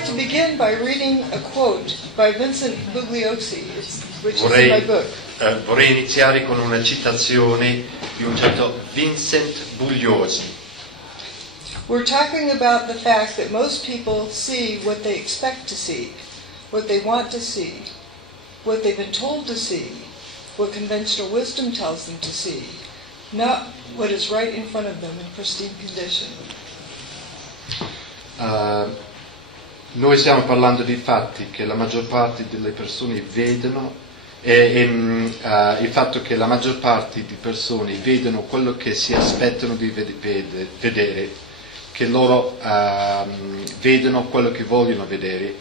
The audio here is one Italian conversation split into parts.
like to begin by reading a quote by Vincent Bugliosi, which is in my book. Vorrei iniziare con una citazione di un certo Vincent Bugliosi. We're talking about the fact that most people see what they expect to see, what they want to see, what they've been told to see, what conventional wisdom tells them to see, not what is right in front of them in pristine condition. Noi stiamo parlando di fatti che la maggior parte delle persone vedono il fatto che la maggior parte di persone vedono quello che si aspettano di vedere, che loro vedono quello che vogliono vedere,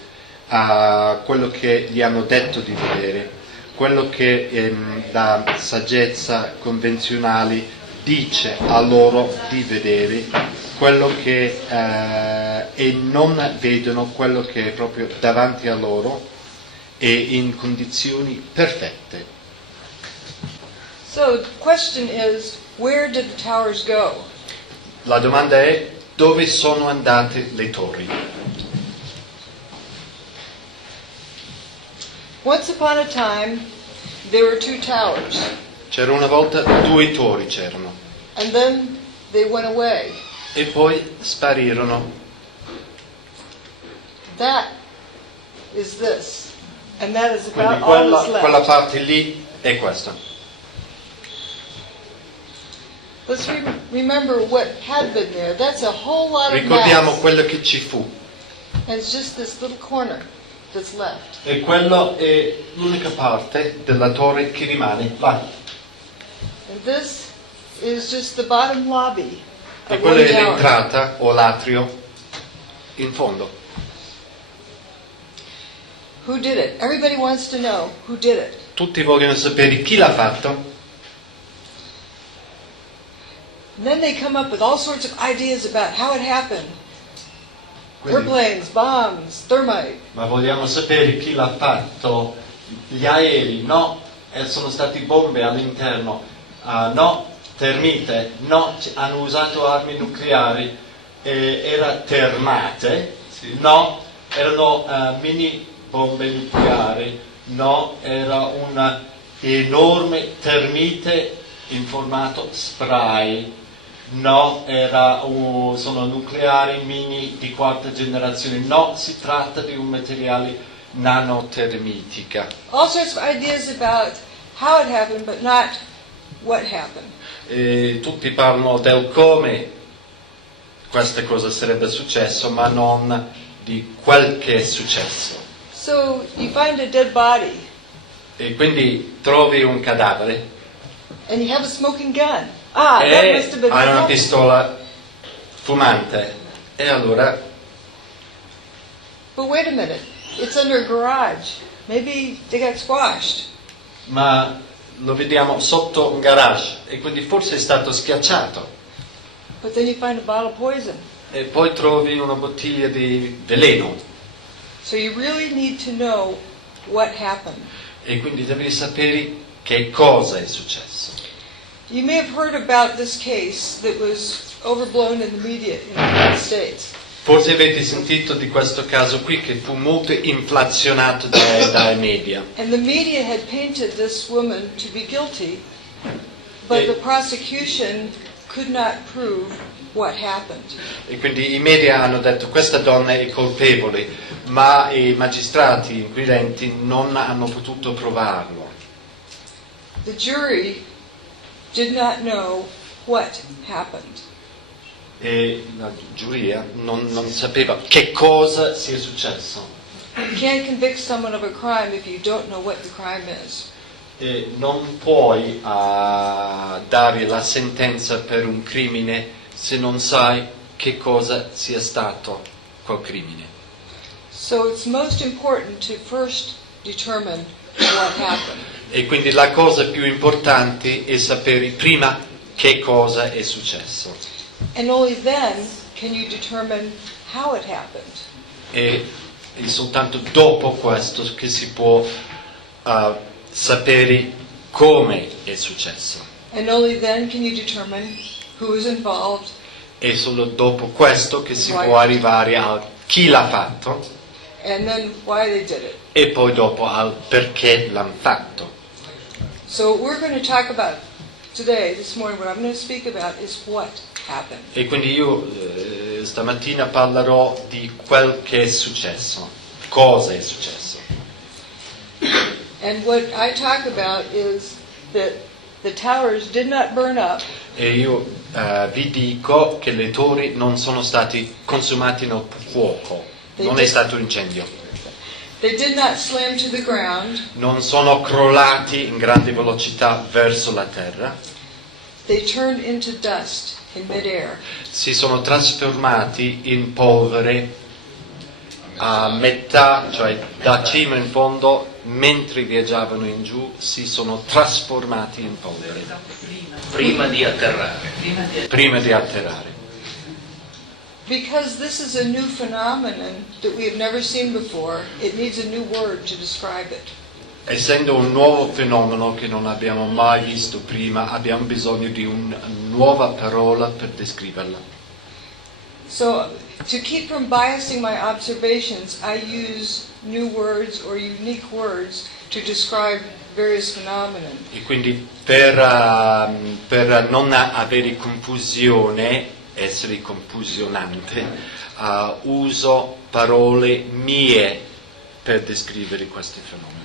quello che gli hanno detto di vedere, quello che la saggezza convenzionale dice a loro di vedere, quello che e non vedono quello che è proprio davanti a loro e in condizioni perfette. So the question is, where did the towers go? La domanda è: dove sono andate le torri? Once upon a time, there were two towers. C'era una volta due torri, c'erano. And then they went away. E poi sparirono. That is this. And that is about all that's left. Quella parte lì è questa. Let's remember what had been there. That's a whole lot of Ricordiamo mass. quello che ci fu. And it's just this little corner that's left. E quello è l'unica parte della torre che rimane là. And this is just the bottom lobby. E quella è l'entrata o l'atrio in fondo. Who did it? Everybody wants to know who did it. Tutti vogliono sapere chi l'ha fatto. And then they come up with all sorts of ideas about how it happened. Airplanes, bombs, thermite. Ma vogliamo sapere chi l'ha fatto? Gli aerei, no, sono stati bombe all'interno, no, termite, no, hanno usato armi nucleari, era termate, no, erano mini bombe nucleari, no, era un enorme termite in formato spray, no, sono nucleari mini di quarta generazione, no, si tratta di un materiale nanotermitica. All sorts of ideas about how it happened, but not what happened. E tutti parlano del come questa cosa sarebbe successo, ma non di quel che è successo. So you find a dead body. E quindi trovi un cadavere And you have a smoking gun. That must have been hai una something. pistola fumante. E allora, But wait a minute. It's under a garage. Maybe they got squashed. ma lo vediamo sotto un garage e quindi forse è stato schiacciato. But then you find a bottle of poison. E poi trovi una bottiglia di veleno. So you really need to know what happened. E quindi devi sapere che cosa è successo. You may have heard about this case that was overblown in the media in the United States. Forse avete sentito di questo caso qui che fu molto inflazionato dai media. And the media had painted this woman to be guilty, but the prosecution could not prove what happened. E quindi i media hanno detto questa donna è colpevole, ma i magistrati inquirenti non hanno potuto provarlo. The jury did not know what happened. E la giuria non sapeva che cosa sia successo. You can't convict someone of a crime if you don't know what the crime is. E non puoi dare la sentenza per un crimine se non sai che cosa sia stato quel crimine. So it's most important to first determine what happened. E quindi la cosa più importante è sapere prima che cosa è successo. And only then can you determine how it happened. E è soltanto dopo questo che si può sapere come è successo. And only then can you determine who is involved È solo dopo questo che si può arrivare a chi l'ha fatto and then why they did it. e poi dopo al perché l'hanno fatto. So what we're going to talk about today, this morning, what I'm going to speak about is what happened. E quindi io stamattina parlerò di quel che è successo, cosa è successo. And what I talk about is that the towers did not burn up. E io vi dico che le torri non sono stati consumati nel fuoco, non è stato un incendio. They did not slam to the ground. Non sono crollati in grande velocità verso la terra. They turned into dust in midair. Si sono trasformati in polvere a metà, cioè da cima in fondo, mentre viaggiavano in giù, si sono trasformati in polvere. Prima di atterrare. Prima di atterrare. Because this is a new phenomenon that we have never seen before, it needs a new word to describe it. Essendo un nuovo fenomeno che non abbiamo mai visto prima, abbiamo bisogno di una nuova parola per descriverla. So, to keep from biasing my observations, I use new words or unique words to describe various phenomena. E quindi per non avere confusione, essere confusionante, uso parole mie per descrivere questi fenomeni.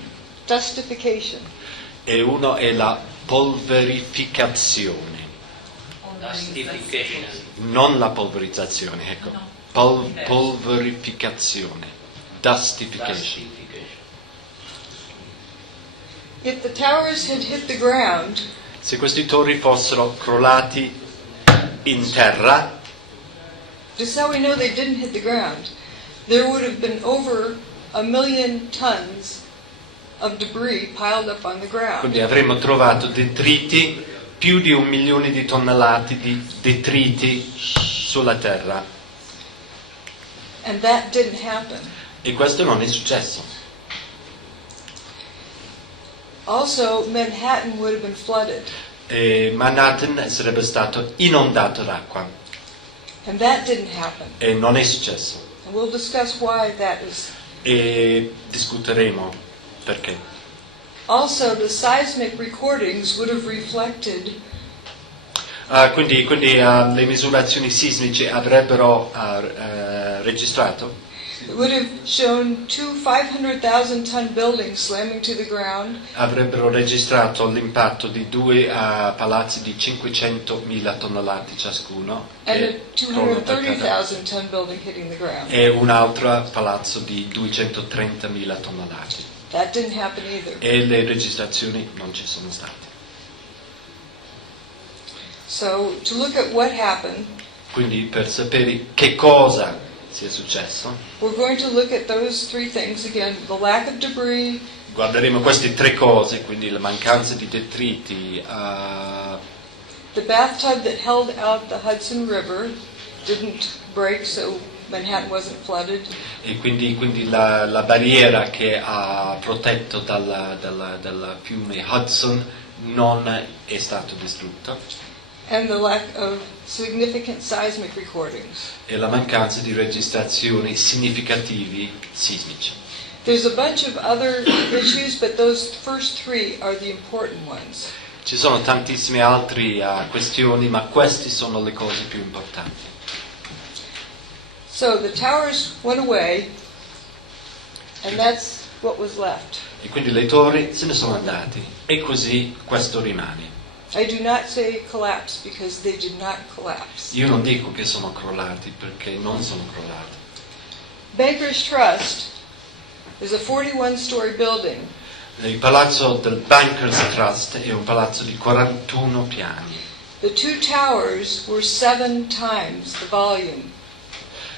Dustification. E uno è la polverificazione, Dustification. non la polverizzazione, ecco. Polverificazione, dustification. If the towers had hit the ground, Se questi torri fossero crollati in terra, just how we know they didn't hit the ground, there would have been over 1 million tons of debris piled up on the ground. quindi avremmo trovato detriti, più di 1 milione di tonnellate di detriti sulla terra. And that didn't happen. E questo non è successo. Also, Manhattan would have been flooded. E Manhattan sarebbe stato inondato d'acqua. And that didn't happen. E non è successo. And we'll discuss why that is. E discuteremo perché. Also, the seismic recordings would have reflected Quindi le misurazioni sismiche avrebbero registrato, it would have shown 500,000 ton buildings slamming to the ground avrebbero registrato l'impatto di 2 palazzi di 500.000 tonnellate ciascuno and a che crollano per terra, 230,000 ton building hitting the ground. e un altro palazzo di 230.000 tonnellate. That didn't happen either. E le registrazioni non ci sono state. So, to look at what happened, Quindi per sapere che cosa sia successo, we're going to look at those three things again: the lack of debris, guarderemo queste 3 cose, quindi la mancanza di detriti, the bathtub that held out the Hudson River didn't break, so Manhattan wasn't flooded, e quindi la barriera che ha protetto dal fiume Hudson non è stata distrutta, and the lack of significant seismic recordings. e la mancanza di registrazioni significativi sismici. There's a bunch of other issues, but those first three are the important ones. Ci sono tantissime altre questioni, ma queste sono le cose più importanti. So the towers went away, and that's what was left. E quindi le torri se ne sono andate, e così questo rimane. I do not say collapse because they did not collapse. Io non dico che sono crollati, perché non sono crollati. Bankers Trust is a 41-story building. Il palazzo del Bankers Trust è un palazzo di 41 piani. The two towers were 7 times the volume.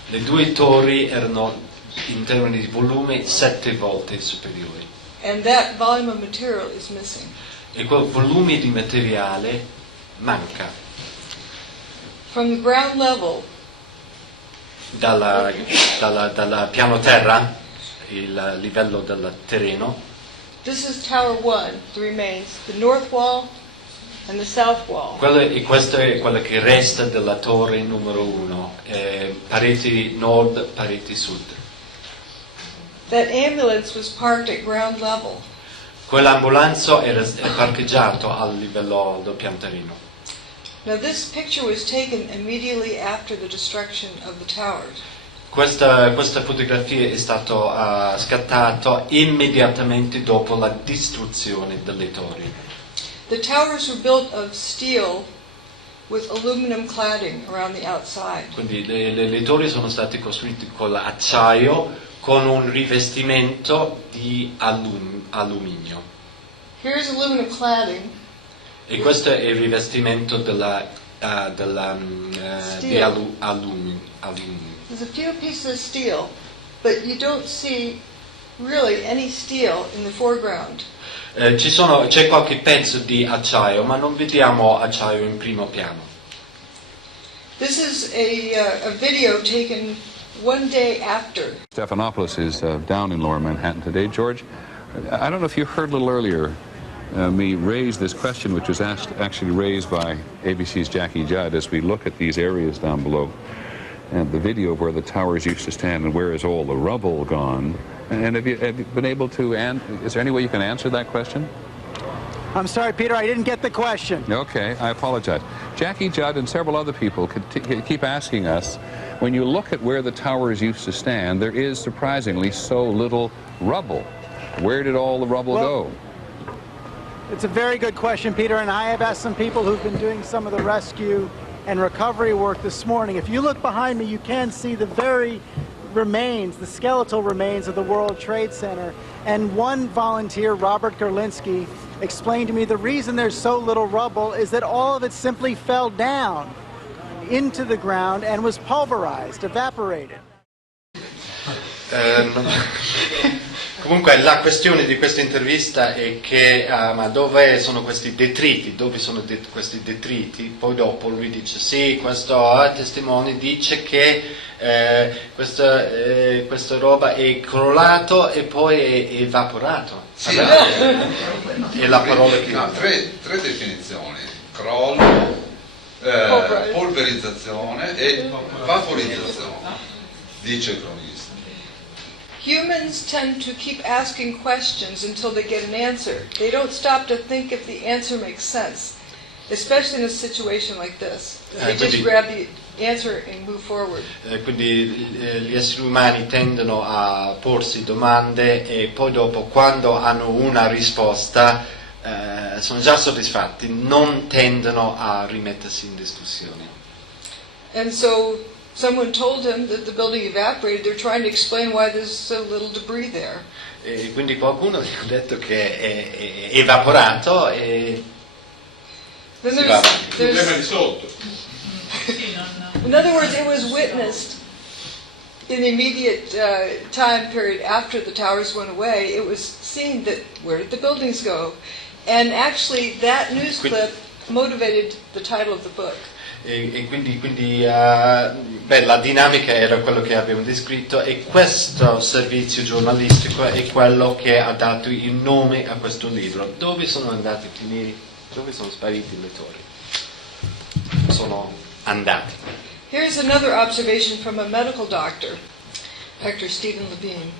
Le 2 torri erano in termini di volume 7 volte superiori. And that volume of material is missing. E quel volume di materiale manca. From the ground level, Dalla piano terra, il livello del terreno, this is Tower 1, the remains, the north wall and the south wall. e questo è quello che resta della torre numero 1, pareti nord, pareti sud. That ambulance was parked at ground level. Quell'ambulanza era parcheggiato al livello del pian terreno. Now this picture was taken immediately after the destruction of the towers. Questa fotografia è stata scattata immediatamente dopo la distruzione delle torri. The towers were built of steel with aluminum cladding around the outside. Quindi le torri sono state costruite con l'acciaio con un rivestimento di alluminio. Here's aluminum cladding. E questo è il rivestimento di alluminio. There's a few pieces of steel, but you don't see really any steel in the foreground. C'è qualche pezzo di acciaio, ma non vediamo acciaio in primo piano. This is a video taken one day after. Stephanopoulos is down in Lower Manhattan today. George, I don't know if you heard a little earlier me raise this question, which was actually raised by ABC's Jackie Judd as we look at these areas down below and the video of where the towers used to stand and where is all the rubble gone. And have you been able to, is there any way you can answer that question? I'm sorry, Peter, I didn't get the question. Okay, I apologize. Jackie Judd and several other people keep asking us, when you look at where the towers used to stand, there is surprisingly so little rubble. Where did all the rubble go? It's a very good question, Peter, and I have asked some people who've been doing some of the rescue and recovery work this morning. If you look behind me, you can see the very remains, the skeletal remains of the World Trade Center. And one volunteer, Robert Gerlinski, explained to me the reason there's so little rubble is that all of it simply fell down into the ground and was pulverized, evaporated. Comunque la questione di questa intervista è che ma dove sono questi detriti, questi detriti? Poi dopo lui dice sì, questo testimone dice che questa roba è crollato e poi è evaporato. Sì, è la parola che... No, tre definizioni: crollo, polverizzazione e vaporizzazione, dice il cronista. Humans tend to keep asking questions until they get an answer. They don't stop to think if the answer makes sense, especially in a situation like this. They just grab the answer and move forward. Quindi gli esseri umani tendono a porsi domande e poi dopo, quando hanno una risposta, sono già soddisfatti, non tendono a rimettersi in discussione. And so someone told him that the building evaporated. They're trying to explain why there's so little debris there. E quindi qualcuno gli ha detto che è evaporato e Then Il problema there's di sotto. in other words, it was witnessed in the immediate time period after the towers went away. It was seen that where did the buildings go? And actually that news clip motivated the title of the book. E quindi la dinamica era quello che abbiamo descritto, e questo servizio giornalistico è quello che ha dato il nome a questo libro. Dove sono andati i neri? Dove sono spariti le torri? Sono andati. Here's another observation from a medical doctor, Dr. Stephen Levine.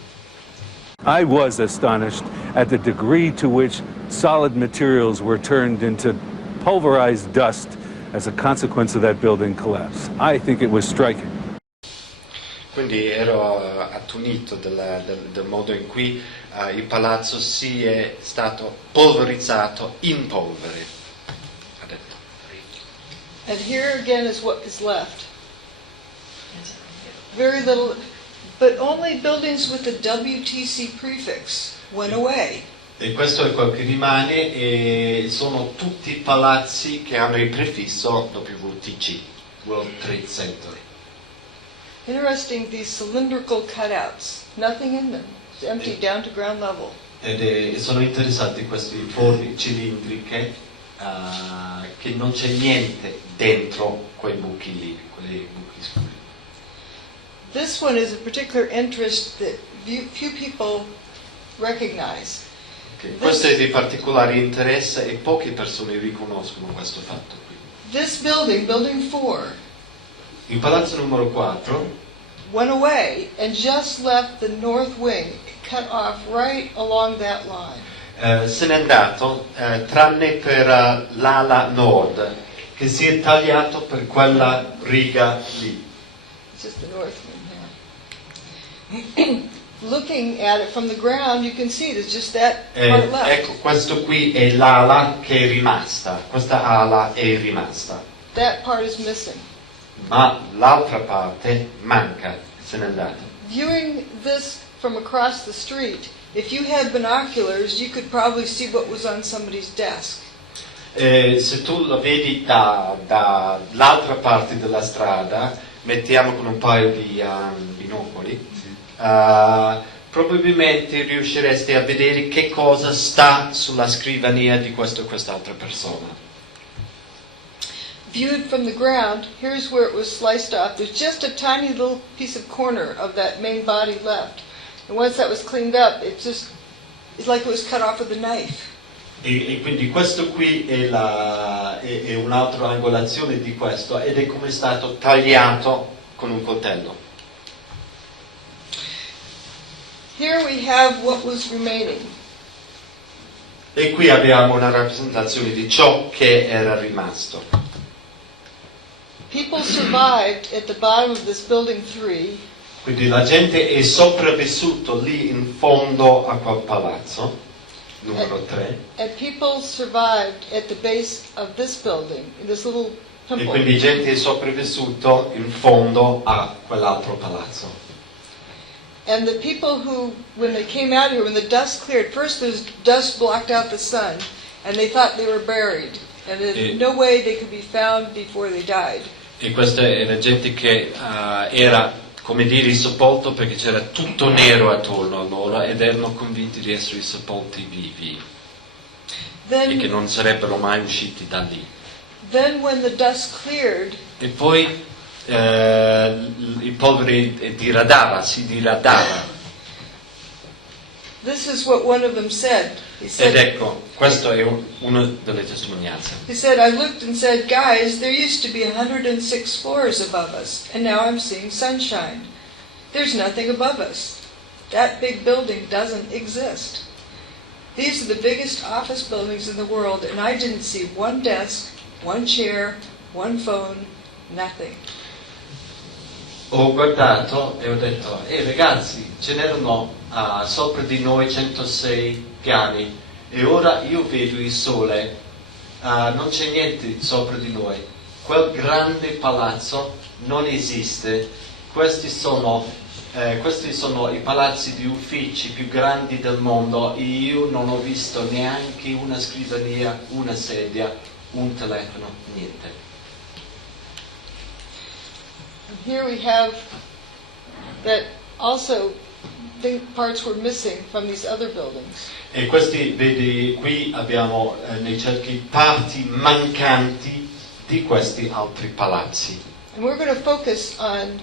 I was astonished at the degree to which solid materials were turned into pulverized dust as a consequence of that building collapse. I think it was striking. Quindi ero attonito del modo in cui il palazzo si è stato polverizzato in polvere, ha detto. And here again is what is left. Very little, but only buildings with the WTC prefix went away. E questo è quello che rimane, e sono tutti palazzi che hanno il prefisso WTC, World Trade Center. Interesting, these cylindrical cutouts, nothing in them. It's empty down to ground level. Sono interessanti questi forni cilindriche che non c'è niente dentro quei buchi lì, quei buchi scuri. This one is a particular interest that few people recognize. Questo è di particolare interesse e poche persone riconoscono questo fatto qui. This building, building 4, Il palazzo numero 4 went away and just left the north wing cut off right along that line. Se n'è andato tranne per l'ala nord, che si è tagliato per quella riga lì. It's just the north wing here. Looking at it from the ground, you can see there's just that part left. Ecco, questo qui è l'ala che è rimasta, questa ala è rimasta. That part is missing. Ma l'altra parte manca, se n'è andata. Viewing this from across the street, if you had binoculars, you could probably see what was on somebody's desk. Se tu lo vedi dall'altra parte della strada, mettiamo con un paio di binocoli, probabilmente riusciresti a vedere che cosa sta sulla scrivania di questo o quest'altra persona. Viewed from the ground, here's where it was sliced off. There's just a tiny little piece of corner of that main body left. And once that was cleaned up, it's like it was cut off with a knife. E quindi questo qui è un'altra angolazione di questo ed è come è stato tagliato con un coltello. Here we have what was remaining. E qui abbiamo una rappresentazione di ciò che era rimasto. People survived at the bottom of this building 3. Quindi la gente è sopravvissuto lì in fondo a quel palazzo, numero 3. And people survived at the base of this building, in this little E temple. quindi gente è sopravvissuto in fondo a quell'altro palazzo. And the people who, when they came out here, when the dust cleared, first the dust blocked out the sun, and they thought they were buried. And there's no way they could be found before they died. E questa era gente che era, come dire, sepolto perché c'era tutto nero attorno a loro ed erano convinti di essere sepolti vivi e che non sarebbero mai usciti da lì. Then when the dust cleared, E poi il polvere si diradava. this is what one of them said. He Ed said, ecco, questa è una delle testimonianze. he said, I looked and said, guys, there used to be 106 floors above us, and now I'm seeing sunshine. There's nothing above us. That big building doesn't exist. These are the biggest office buildings in the world, and I didn't see one desk, one chair, one phone, nothing. Ho guardato e ho detto, ragazzi, ce n'erano sopra di noi 106 piani e ora io vedo il sole, non c'è niente sopra di noi. Quel grande palazzo non esiste. Questi sono i palazzi di uffici più grandi del mondo e io non ho visto neanche una scrivania, una sedia, un telefono, niente. Here we have that also parts were missing from these other buildings. E questi, vedi, qui abbiamo nei cerchi parti mancanti di questi altri palazzi. And we're going to focus on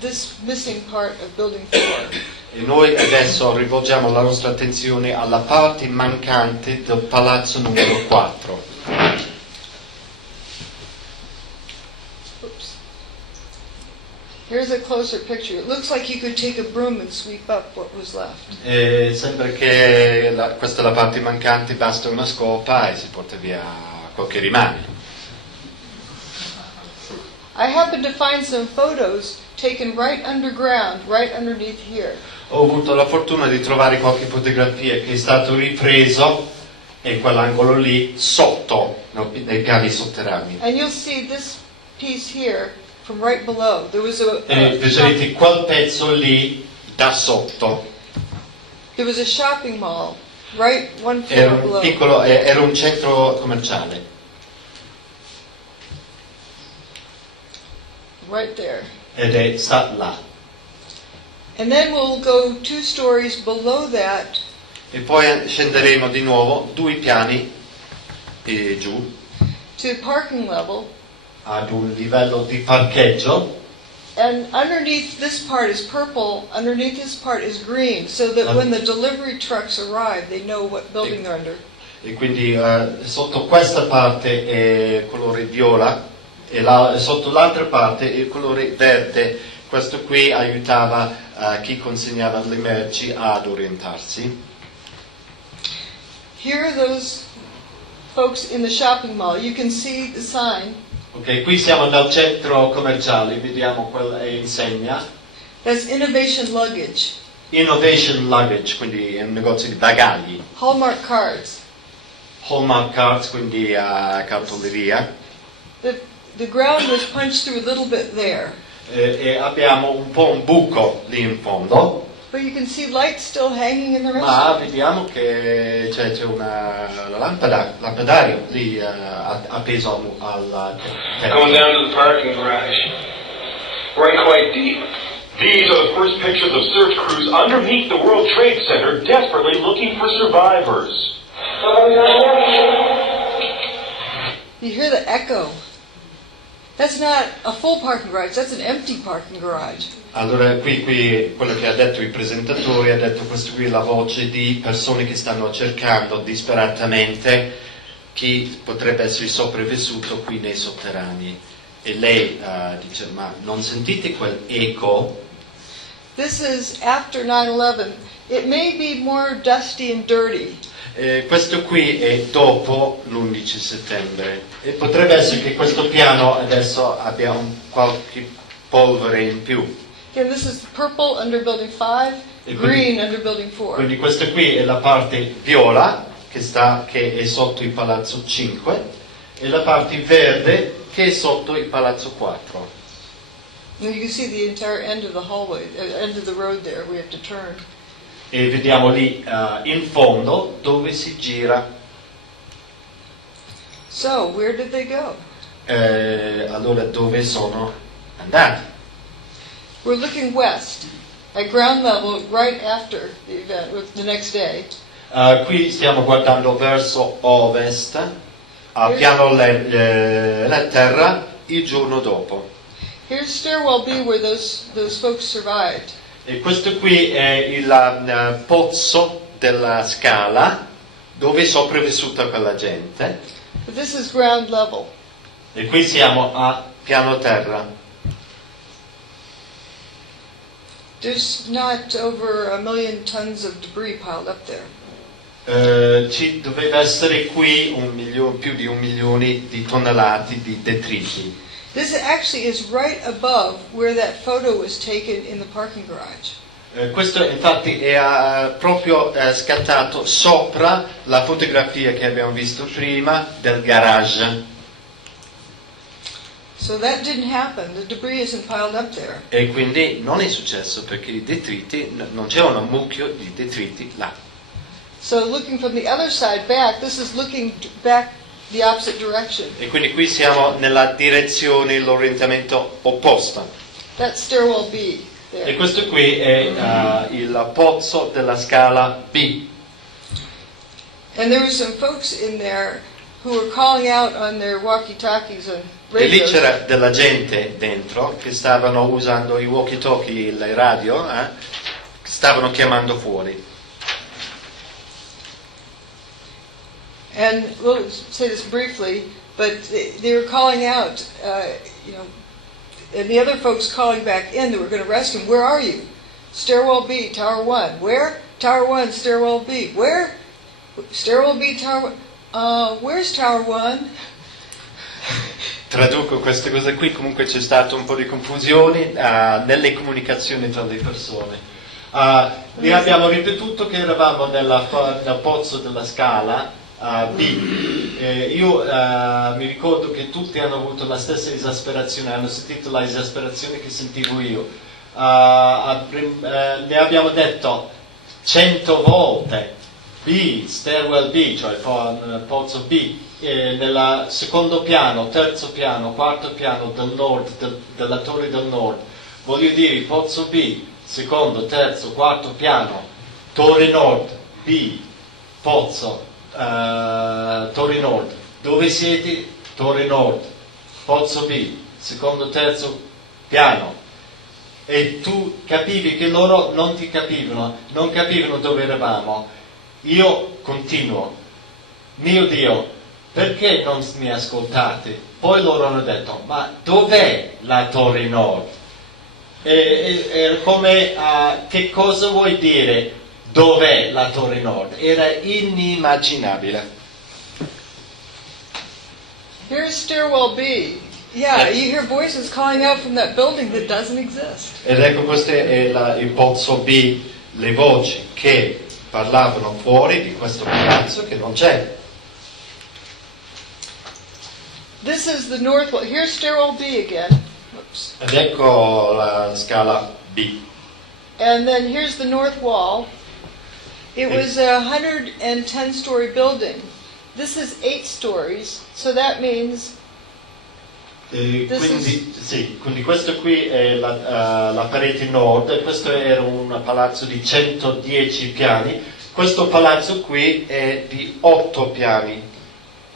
this missing part of building 4. E noi adesso rivolgiamo la nostra attenzione alla parte mancante del palazzo numero 4. Oops. Here's a closer picture. It looks like you could take a broom and sweep up what was left. E sembra che questa è la parte mancante, basta una scopa e si porta via quel che rimane. I happened to find some photos taken right underground, right underneath here. Ho avuto la fortuna di trovare qualche fotografia che è stato ripreso in quell'angolo lì sotto, nei piani sotterranei. And you'll see this piece here from right below. There was Vedete quel pezzo lì da sotto. There was a shopping mall right one floor below. Era un centro commerciale. Right there. Ed sta là. And then we'll go 2 stories below that. E poi scenderemo di nuovo 2 piani giù To the parking level. ad un livello di parcheggio. And underneath this part is purple, underneath this part is green, so that when the delivery trucks arrive, they know what building they're under. E quindi sotto questa parte è colore viola e sotto l'altra parte è il colore verde. questo qui aiutava chi consegnava le merci ad orientarsi. Here are those folks in the shopping mall. You can see the sign. Ok, qui siamo nel centro commerciale, vediamo quella insegna. That's Innovation Luggage. Innovation Luggage, quindi è un negozio di bagagli. Hallmark cards. Hallmark cards, quindi cartoleria. The ground was punched through a little bit there. E abbiamo un po' un buco lì in fondo. But you can see lights still hanging in the Ma restaurant. vediamo che c'è una lampadario lì appeso al tetto. Going down to the parking garage. Right quite deep. These are the first pictures of search crews underneath the World Trade Center desperately looking for survivors. You hear the echo. That's not a full parking garage, that's an empty parking garage. Allora qui quello che ha detto il presentatore, ha detto questo qui è la voce di persone che stanno cercando disperatamente chi potrebbe essere sopravvissuto qui nei sotterranei. E lei dice, ma non sentite quel eco? This is after 9/11. It may be more dusty and dirty. Questo qui è dopo l'11 settembre e potrebbe essere che questo piano adesso abbia qualche polvere in più. Again, this is purple under building 5, green under building 4. Quindi questa qui è la parte viola che è sotto il palazzo 5 e la parte verde che è sotto il palazzo 4. And you can see the entire end of the hallway, end of the road there. We have to turn. E vediamo lì in fondo dove si gira. So, where did they go? Allora dove sono andati? We're looking west, at ground level, right after the event, the next day. Qui stiamo guardando verso ovest, a piano la terra, il giorno dopo. Here's stairwell B where those folks survived. E questo qui è il pozzo della scala dove è sopravvissuta quella gente. But this is ground level. E qui siamo a piano terra. There's not over 1 million tons of debris piled up there. Ci doveva essere qui più di 1 milione di tonnellate di detriti. This actually is right above where that photo was taken in the parking garage. Questo infatti è proprio scattato sopra la fotografia che abbiamo visto prima del garage. So that didn't happen. The debris isn't piled up there. E quindi non è successo perché i detriti, non c'è un mucchio di detriti là. So looking from the other side back, this is looking back the opposite direction. E quindi qui siamo nella direzione, l'orientamento opposto. That's stairwell B there. E questo qui è il pozzo della scala B. And there were some folks in there who were calling out on their walkie-talkies and E lì radios. c'era della gente dentro che stavano usando i walkie-talkie, il radio, stavano chiamando fuori. And we'll say this briefly, but they were calling out, and the other folks calling back in that were going to arrest him. Where are you? Stairwell B, Tower 1. Where? Tower 1, Stairwell B. Where? Stairwell B, Tower 1. Where's Tower 1? Traduco queste cose qui, comunque c'è stato un po' di confusione nelle comunicazioni tra le persone. Vi abbiamo ripetuto che eravamo nel pozzo della scala B. Io mi ricordo che tutti hanno avuto la stessa esasperazione, hanno sentito la esasperazione che sentivo io. Ne abbiamo detto 100 volte B, stairwell B, cioè pozzo B, nel secondo piano, terzo piano, quarto piano del nord, della torre del nord. Voglio dire, pozzo B, secondo, terzo, quarto piano, torre nord, B, pozzo, torre nord. Dove siete? Torre nord, pozzo B, secondo, terzo piano. E tu capivi che loro non ti capivano, non capivano dove eravamo. Io continuo, mio Dio, perché non mi ascoltate? Poi loro hanno detto, ma dov'è la torre nord? Era come che cosa vuoi dire? Dov'è la Torre Nord? Era inimmaginabile. Here's stairwell B. Yeah, you hear voices calling out from that building that doesn't exist. Ed ecco, questo è il pozzo B, le voci che parlavano fuori di questo palazzo che non c'è. This is the north wall. Here's stairwell B again. Whoops. Ed ecco la scala B. And then here's the north wall. It was a 110-story building. This is 8 stories, so that means quindi questo qui è la parete nord, questo era un palazzo di 110 piani, questo palazzo qui è di 8 piani.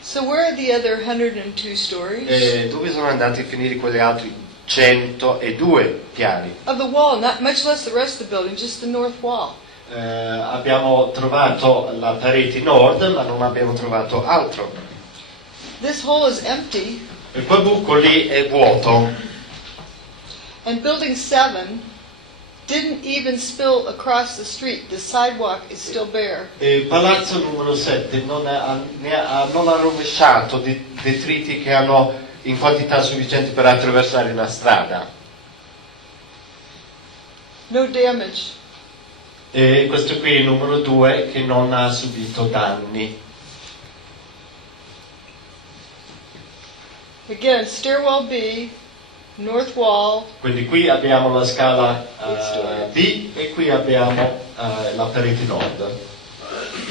So where are the other 102 stories? Dove sono andati a finire quegli altri 102 piani? Of the wall, not much less the rest of the building, just the north wall. Abbiamo trovato la parete nord, ma non abbiamo trovato altro. This hole is empty. E quel buco lì è vuoto. And building 7 didn't even spill across the street. The sidewalk is still bare. Il palazzo numero 7 non ha rovesciato detriti che hanno in quantità sufficienti per attraversare la strada. No damage. E questo qui è il numero 2 che non ha subito danni. Again, stairwell B, north wall. Quindi qui abbiamo la scala B e qui abbiamo la parete nord.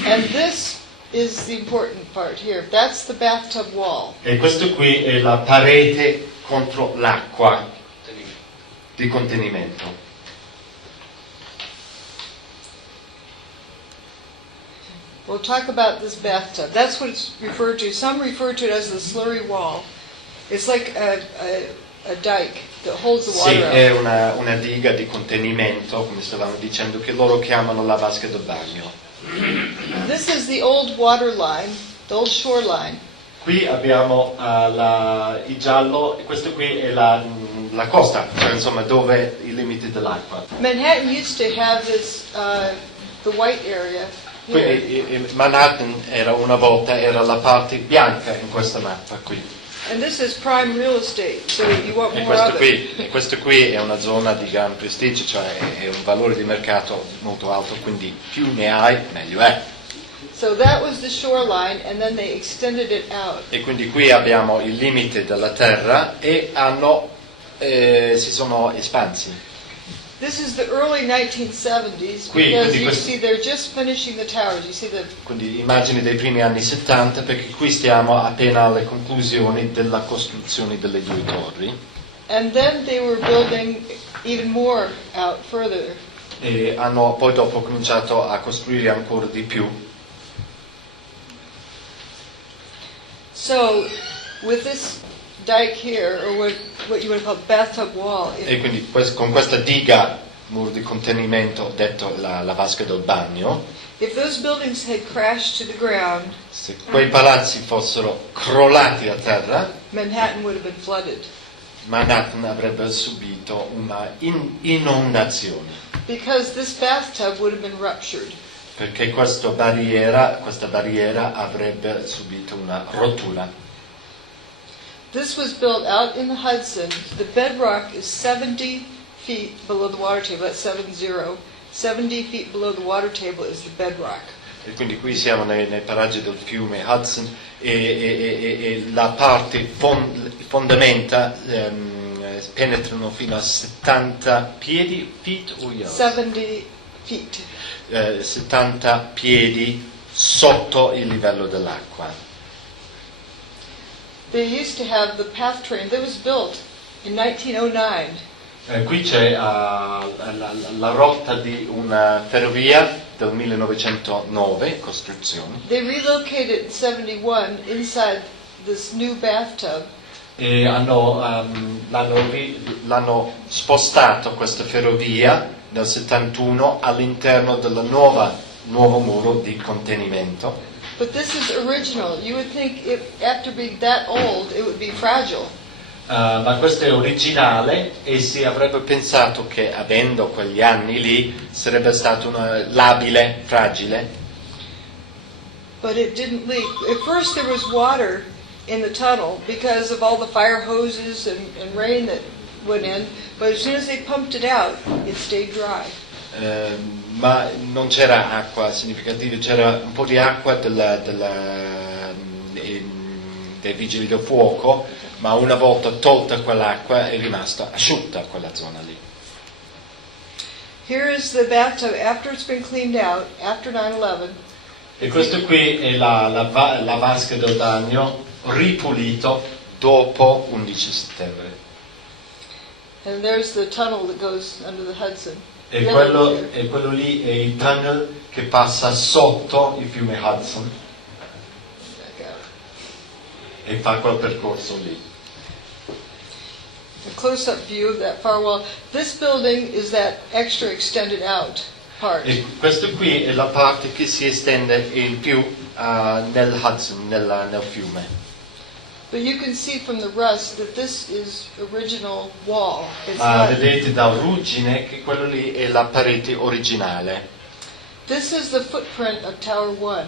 And this is the important part here. That's the bathtub wall. E questo qui è la parete contro l'acqua di contenimento. We'll talk about this bathtub. That's what it's referred to. Some refer to it as the slurry wall. It's like a dike that holds the water Sì, out. è una diga di contenimento, come stavamo dicendo, che loro chiamano la vasca del bagno. This is the old water line, the old shoreline. Qui abbiamo il giallo e questo qui è la costa, cioè insomma dove i limiti dell'acqua. Manhattan used to have this, the white area here. Quindi Manhattan una volta era la parte bianca in questa mappa qui. And this is prime real estate, so you want more of it. Questo qui è una zona di gran prestigio, cioè è un valore di mercato molto alto, quindi più ne hai meglio è. So that was the shoreline, and then they extended it out. E quindi qui abbiamo il limite della terra e si sono espansi. This is the early 1970s, Qui, because quindi you see they're just finishing the towers. You see the Quindi immagini dei primi anni 70, perché qui stiamo appena alle conclusioni della costruzione delle 2 torri. and then they were building even more out further. E hanno poi dopo cominciato a costruire ancora di più. So with this dike here, or what you would call bathtub wall, E quindi con questa diga, muro di contenimento, detto la vasca del bagno, if those buildings had crashed to the ground, se quei palazzi fossero crollati a terra, Manhattan would have been flooded. Manhattan avrebbe subito una inondazione, Because this bathtub would have been ruptured. perché questa barriera avrebbe subito una rottura. This was built out in the Hudson. The bedrock is 70 feet below the water table. That's 70. 70 feet below the water table is the bedrock. E quindi qui siamo nei paraggi del fiume Hudson e la parte fondamenta penetrano fino a 70 piedi, feet o yards? 70 feet. 70 piedi sotto il livello dell'acqua. They used to have the PATH train that was built in 1909. Qui c'è la rotta di una ferrovia del 1909, costruzione. They relocated in 71 inside this new bathtub. E l'hanno spostato questa ferrovia nel 71 all'interno del nuovo muro di contenimento. But this is original. You would think after being that old, it would be fragile. ma questo è originale e si Avrebbe pensato che avendo quegli anni lì sarebbe stato labile, fragile, but it didn't leak. At first there was water in the tunnel because of all the fire hoses and rain that went in, but as soon as they pumped it out, it stayed dry. ma non c'era acqua significativa, c'era un po' di acqua dei vigili del fuoco, ma una volta tolta quell'acqua è rimasta asciutta quella zona lì. Here is the bathtub after it's been cleaned out, after 9/11. E questo qui è la vasca del bagno ripulito Dopo 11 settembre. And there's the tunnel that goes under the Hudson. e quello lì è il tunnel che passa sotto il fiume Hudson e fa quel percorso lì. A close-up view of that far wall. This building is that extra extended out part. E questo qui è la parte che si estende in più nel Hudson, nel fiume. But you can see from the rust that this is original wall. It's Ma not. vedete da ruggine che quello lì è la parete originale. This is the footprint of Tower 1.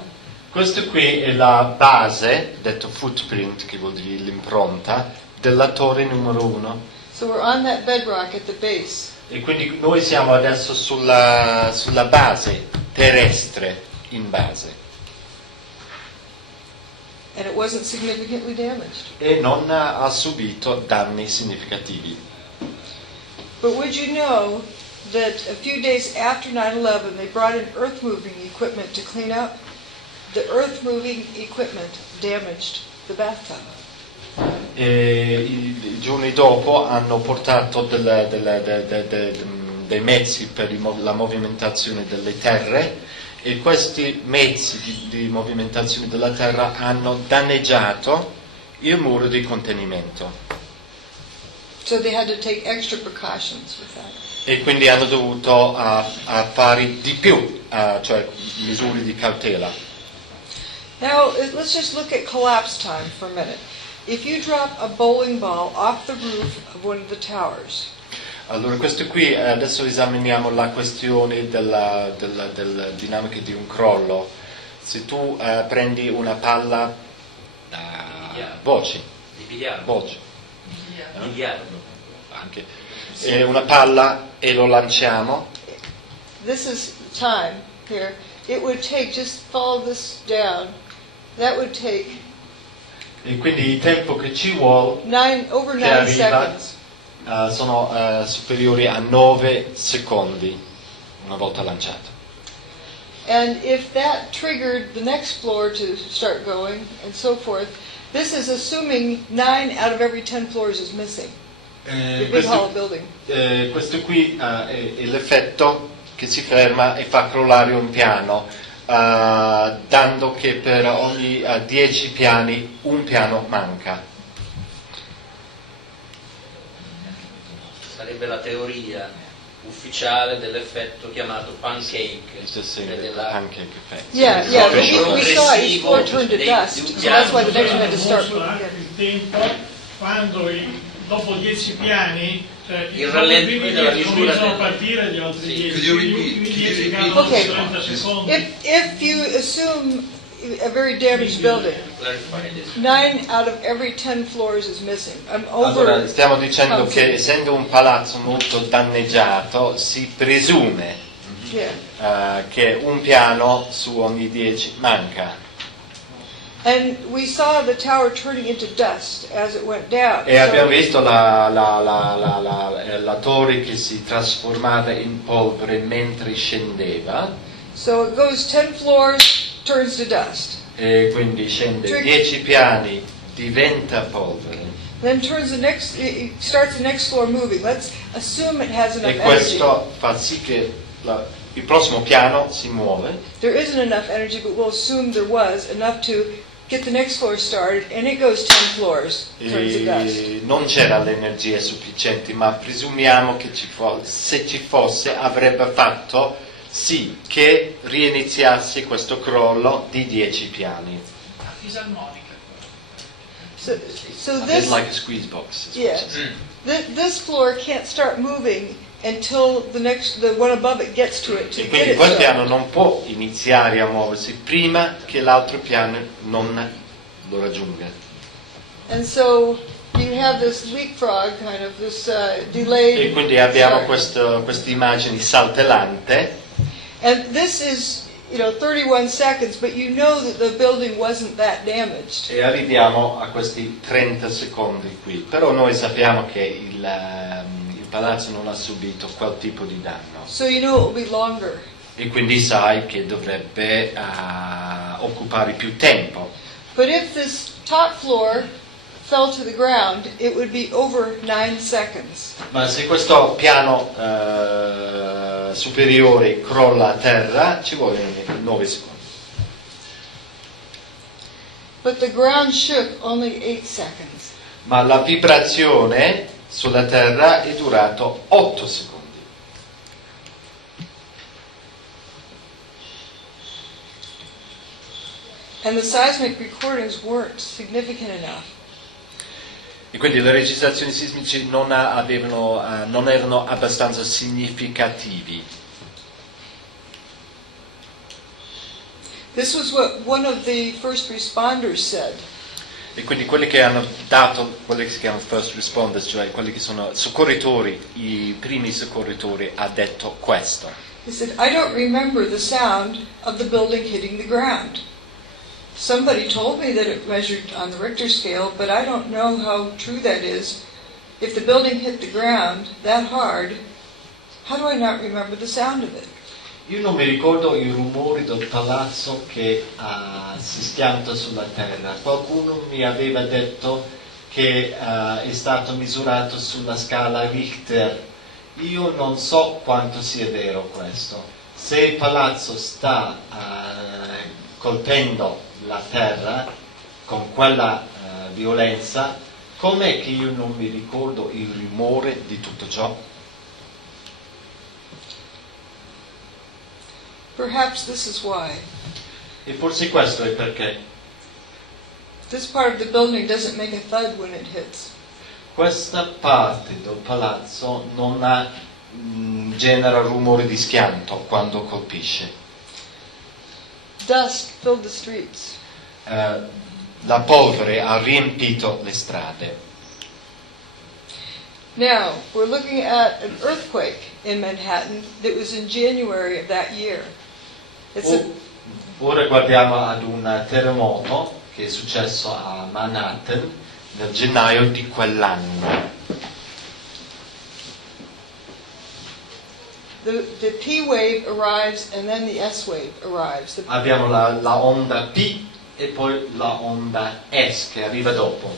Questo qui è la base, detto footprint, che vuol dire l'impronta, della torre numero 1. So we're on that bedrock at the base. E quindi noi siamo adesso sulla base terrestre, in base. And it wasn't significantly damaged. E non ha subito danni significativi. But would you know that a few days after 9/11 they brought in earth-moving equipment to clean up? The earth-moving equipment damaged the bathtub. E i giorni dopo hanno portato dei mezzi per la movimentazione delle terre e questi mezzi di movimentazione della terra hanno danneggiato il muro di contenimento. So they had to take extra precautions with that. E quindi hanno dovuto fare di più, cioè misure di cautela. Now, let's just look at collapse time for a minute. If you drop a bowling ball off the roof of one of the towers, Allora, questo qui, adesso esaminiamo la questione della dinamica di un crollo. Se tu prendi una palla voci, Di biliardo. voci, Biliardo. anche, una palla e lo lanciamo, this is time here. It would take, just follow this down, that would take E quindi il tempo che ci vuole over che 9 arriva seconds. sono superiori a 9 secondi una volta lanciato. And if that triggered the next floor to start going and so forth, this is assuming 9 out of every 10 floors is missing. The big hollow building. Questo qui è l'effetto che si ferma e fa crollare un piano, dando che per ogni 10 piani un piano manca. Sarebbe la teoria ufficiale dell'effetto chiamato pancake. Pancake effect. Yeah, but we saw each floor turn to dust, so that's why the next one had to start moving Il again. tempo quando dopo 10 piani Il rallentamento della misura cominciano a partire gli altri 10. Could you repeat? 10 Could you cadono repeat? in 30 secondi. If you assume a very damaged building, 9 out of every 10 floors is missing. I'm Allora, over. stiamo dicendo che essendo un palazzo molto danneggiato si presume Yeah. che un piano su ogni 10 manca. And we saw the tower turning into dust as it went down. E abbiamo visto la torre che si trasformava in polvere mentre scendeva, So it goes 10 floors, turns to dust. e quindi scende 10 piani, diventa polvere. Then turns it starts the next floor moving. Let's assume it has enough E energy. questo fa sì che il prossimo piano si muove. There isn't enough energy, but we'll assume there was enough to get the next floor started, and it goes 10 floors, turns to dust. E non c'era l'energia sufficiente, ma presumiamo che se ci fosse avrebbe fatto sì che riiniziasse questo crollo di 10 piani. A fisarmonica. So It's this, like a squeeze box. yes, this floor can't start moving until the one above it gets to it to E get quindi it quel started. piano non può iniziare a muoversi prima che l'altro piano non lo raggiunga. And so you have this leapfrog kind of this delayed. E quindi abbiamo start. questa immagine saltellante. And this is 31 seconds, but you know that the building wasn't that damaged. E arriviamo a questi 30 secondi qui. Però noi sappiamo che il palazzo non ha subito quel tipo di danno. So you know it will be longer. E quindi sai che dovrebbe occupare più tempo. But if this top floor fell to the ground, it would be over 9 seconds. Ma se questo piano superiore crolla a terra, ci vogliono 9 secondi. But the ground shook only 8 seconds. Ma la vibrazione sulla terra è durato 8 secondi. And the seismic recordings weren't significant enough. E quindi le registrazioni sismiche non erano abbastanza significativi. This was what one of the first responders said. E quindi quelli che hanno dato, quelli che si chiamano first responders, cioè quelli che sono soccorritori, i primi soccorritori, ha detto questo. He said, I don't remember the sound of the building hitting the ground. Somebody told me that it measured on the Richter scale, but I don't know how true that is. If the building hit the ground that hard, how do I not remember the sound of it? Io non mi ricordo i rumori del palazzo che si schianta sulla terra. Qualcuno mi aveva detto che è stato misurato sulla scala Richter. Io non so quanto sia vero questo. Se il palazzo sta colpendo la terra con quella violenza, com'è che io non mi ricordo il rumore di tutto ciò? Perhaps this is why. E forse questo è perché This part of the building doesn't make a thud when it hits. questa parte del palazzo non Genera rumore di schianto quando colpisce. Dust filled the streets. La polvere ha riempito le strade. Now, we're looking at an earthquake in Manhattan that was in January of that year. Ora guardiamo ad un terremoto che è successo a Manhattan nel gennaio di quell'anno. The P wave arrives and then the S wave arrives. Abbiamo la onda P e poi la onda S che arriva dopo.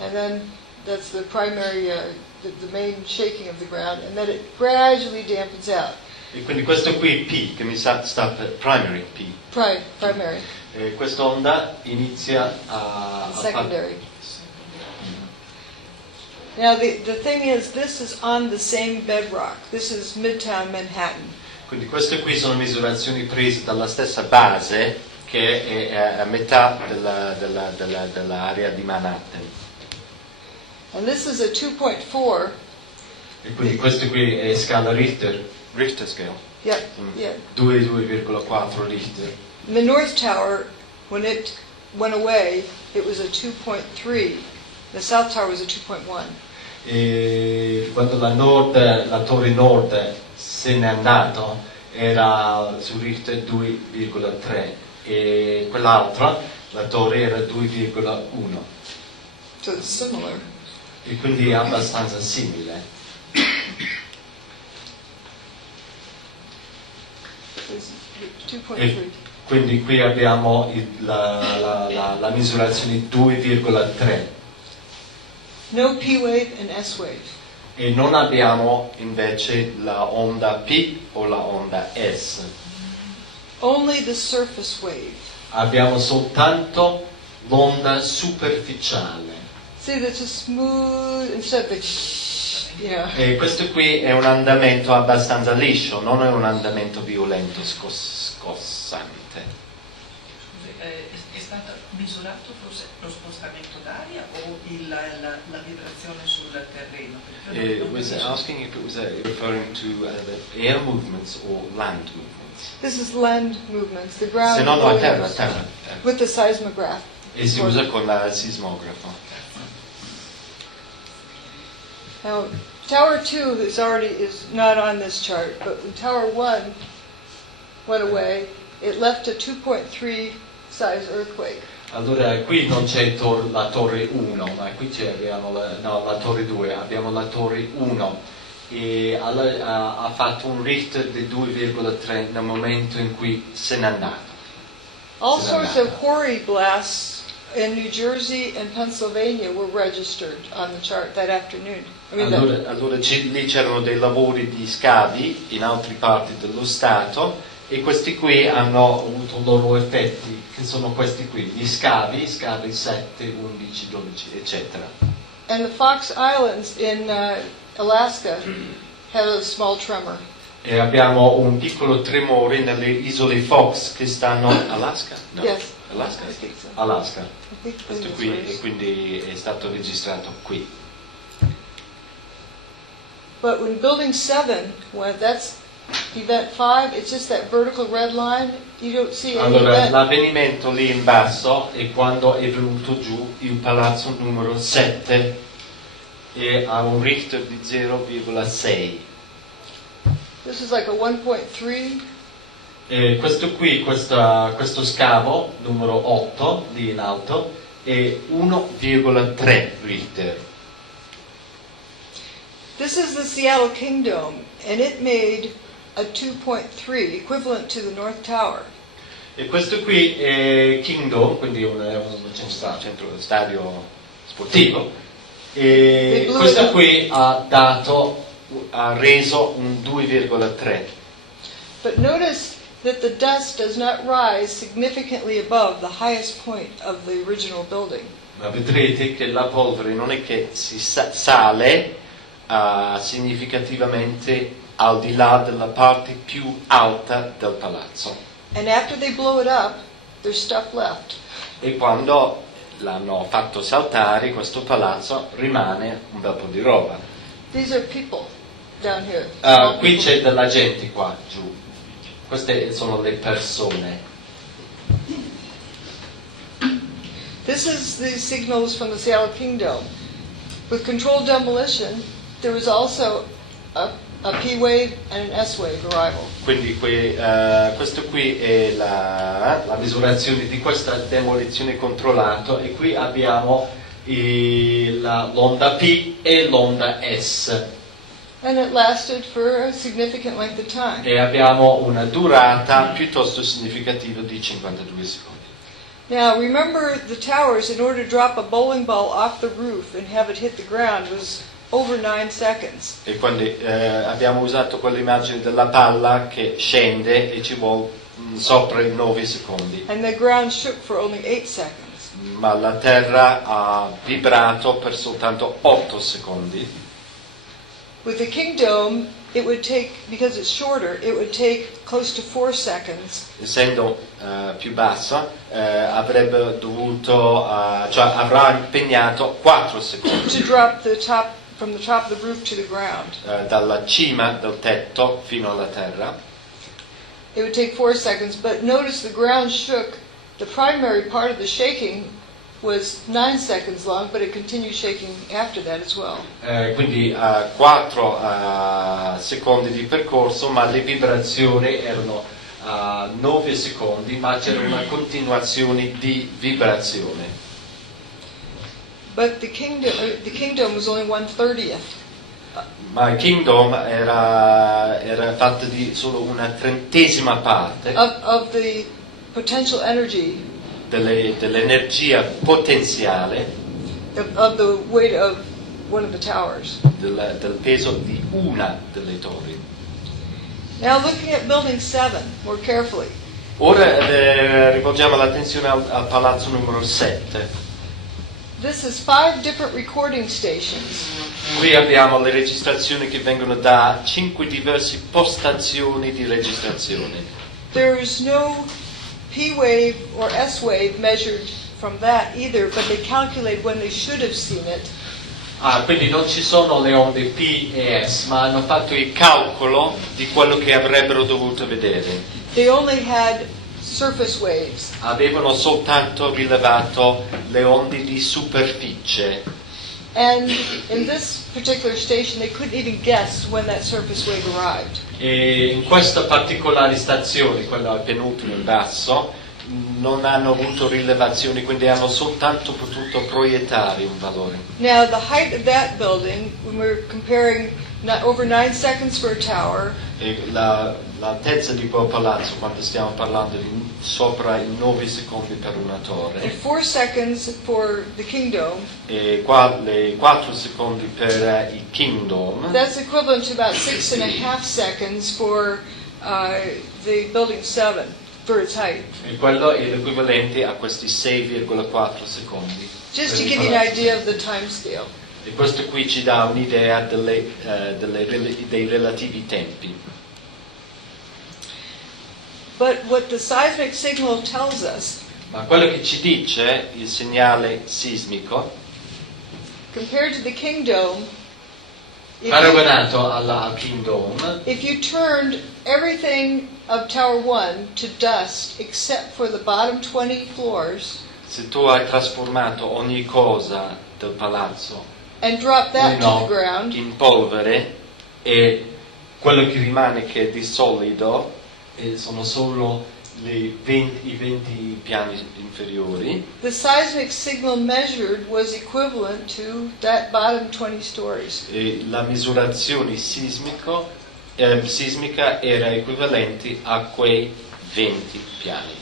And then that's the primary, the main shaking of the ground, and then it gradually dampens out. E quindi questo qui P, che mi sta per primary P. Primary. Questa onda inizia a secondary. Now the thing is, this is on the same bedrock. This is Midtown Manhattan. Quindi queste qui sono misurazioni prese dalla stessa base che è a metà dell'area di Manhattan. And this is a 2.4. E quindi questo qui è scala Richter. Richter scale. Yeah, yeah. 2,4 Richter. The North Tower, when it went away, it was a 2.3. The South Tower was a 2.1. E quando la torre nord se n'è andato era su Richter 2,3 e quell'altra, la torre, era 2,1. So it's similar. E quindi è abbastanza simile. It's 2.3. E quindi qui abbiamo la misurazione 2,3. No P wave and S wave. E non abbiamo invece la onda P o la onda S. Only the surface wave. Abbiamo soltanto l'onda superficiale. See, that's a smooth instead of the, E questo qui è un andamento abbastanza liscio, non è un andamento violento, scossante. Is stato misurato forse lo spostamento d'aria o la vibrazione sul terreno? It was asking if it was referring to the air movements or land movements. This is land movements, the ground Se no, no, a terra, a movements, terra. with the seismograph. E si usa con il sismografo. Now, Tower 2 is not on this chart, but when Tower 1 went away, it left a 2.3 size earthquake. Allora qui non c'è la torre 1, ma qui abbiamo la torre 2, abbiamo la torre 1 e ha fatto un Richter di 2,3 nel momento in cui se n'è andato. All sorts of quarry blasts in New Jersey and Pennsylvania were registered on the chart that afternoon. Allora lì c'erano dei lavori di scavi in altre parti dello Stato e questi qui hanno avuto loro effetti, che sono questi qui, gli scavi 7, 11, 12, eccetera. And the Fox Islands in Alaska had a small tremor. E abbiamo un piccolo tremore nelle isole Fox che stanno Alaska? No. Yes. Alaska? I think so. Alaska. I think Questo qui e quindi è stato registrato qui. But when Building 7 went, that's event 5, it's just that vertical red line. You don't see any Allora, event. l'avvenimento lì in basso è quando è venuto giù il palazzo numero 7 e ha un Richter di 0,6. This is like a 1.3. E questo scavo numero 8 lì in alto è 1,3 Richter. This is the Seattle Kingdom, and it made a 2.3, equivalent to the North Tower. E questo qui è Kingdom, quindi un centro stadio sportivo. E questo qui ha reso un 2,3. But notice that the dust does not rise significantly above the highest point of the original building. Ma vedrete che la polvere non è che si sale significativamente al di là della parte più alta del palazzo. And after they blow it up, there's stuff left. E quando l'hanno fatto saltare questo palazzo rimane un bel po' di roba. These are people down here. Qui c'è della gente qua giù. Queste sono le persone. This is the signals from the Seattle Kingdom. With controlled demolition, there was also a P wave and an S wave arrival. Quindi questo qui è la misurazione di questa demolizione controllata e qui abbiamo l'onda P e l'onda S. And it lasted for a significant length of time. E abbiamo una durata piuttosto significativa di 52 secondi. Now remember, the towers, in order to drop a bowling ball off the roof and have it hit the ground, was over 9 seconds. E quando abbiamo usato quell'immagine della palla che scende e ci vuole sopra i 9 secondi. And the ground shook for only 8 seconds. Ma la terra ha vibrato per soltanto 8 secondi. With the Kingdom, it would take, because it's shorter, it would take close to 4 seconds. Essendo più bassa, avrebbe dovuto, cioè avrà impegnato 4 secondi. To drop the top, from the top of the roof to the ground. Dalla cima del tetto fino alla terra. It would take 4 seconds, but notice the ground shook. The primary part of the shaking was 9 seconds long, but it continued shaking after that as well. Quindi 4 secondi di percorso, ma le vibrazioni erano 9 secondi, ma c'era una continuazione di vibrazione. But the kingdom was only 1/30th. Ma il Kingdom era fatto di solo una trentesima parte of the potential energy dell'energia potenziale of the weight of one of the towers. del peso di una delle torri. Now looking at building 7 more carefully. Ora rivolgiamo l'attenzione al palazzo numero 7. This is 5 different recording stations. Qui abbiamo le registrazioni che vengono da 5 diverse postazioni di registrazione. There's no P wave or S wave measured from that either, but they calculate when they should have seen it. Quindi non ci sono le onde P e S, ma hanno fatto il calcolo di quello che avrebbero dovuto vedere. They only had surface waves. Avevano soltanto rilevato le onde di superficie. And in this particular station, they couldn't even guess when that surface wave arrived. E in questa particolare stazione, quella al penultimo in basso, non hanno avuto rilevazioni, quindi hanno soltanto potuto proiettare un valore. Now, the height of that building, when we're comparing over 9 seconds for a tower, E l'altezza di quel palazzo, quando stiamo parlando di sopra i 9 secondi per una torre, and 4 seconds for the Kingdom, e qua le 4 secondi per il Kingdom, that's equivalent to about 6.5 seconds for the Building 7 for its height. e quello è l'equivalente a questi 6,4 secondi. Just to give you an idea of the time scale. E questo qui ci dà un'idea dei relativi tempi. But what the seismic signal tells us, Ma quello che ci dice il segnale sismico, compared to the Kingdom, paragonato al Kingdom, if you turned everything of Tower 1 to dust except for the bottom 20 floors se tu hai trasformato ogni cosa del palazzo and dropped that to the ground, in polvere e quello che rimane che è di solido sono solo i 20 piani inferiori, the seismic signal measured was equivalent to that bottom 20 stories. e la misurazione sismica era equivalente a quei 20 piani.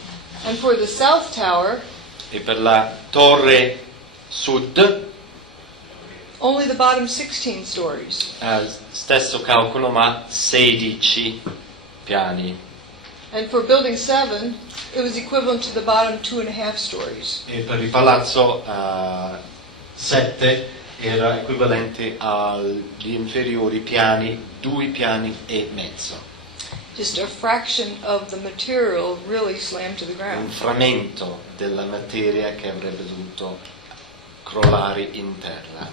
And for the South Tower, E per la torre sud, only the bottom 16 stories. stesso calcolo, ma 16 piani. And for Building 7, it was equivalent to the bottom 2.5 stories. E per il palazzo 7 era equivalente agli inferiori piani, 2 piani e mezzo. Just a fraction of the material really slammed to the Un ground. frammento della materia che avrebbe dovuto crollare in terra.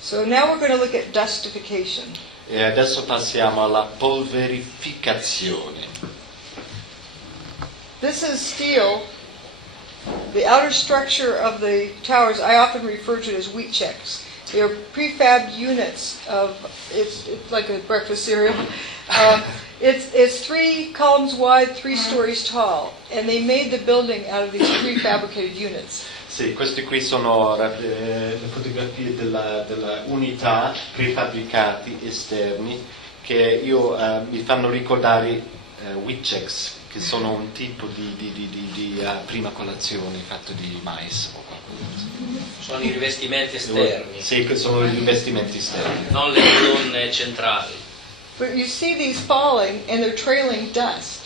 So now we're going to look at dustification. E adesso passiamo alla polverificazione. This is steel. The outer structure of the towers, I often refer to it as wheat checks. They are prefabbed units of, it's like a breakfast cereal. It's 3 columns wide, 3 stories tall, and they made the building out of these prefabricated units. Sì, queste qui sono le fotografie della unità prefabbricati esterni che mi fanno ricordare wheat checks, che sono un tipo di prima colazione fatto di mais o qualcosa. Sono i rivestimenti esterni, Sì, che sono i rivestimenti esterni. non le colonne centrali. But you see these falling and they're trailing dust.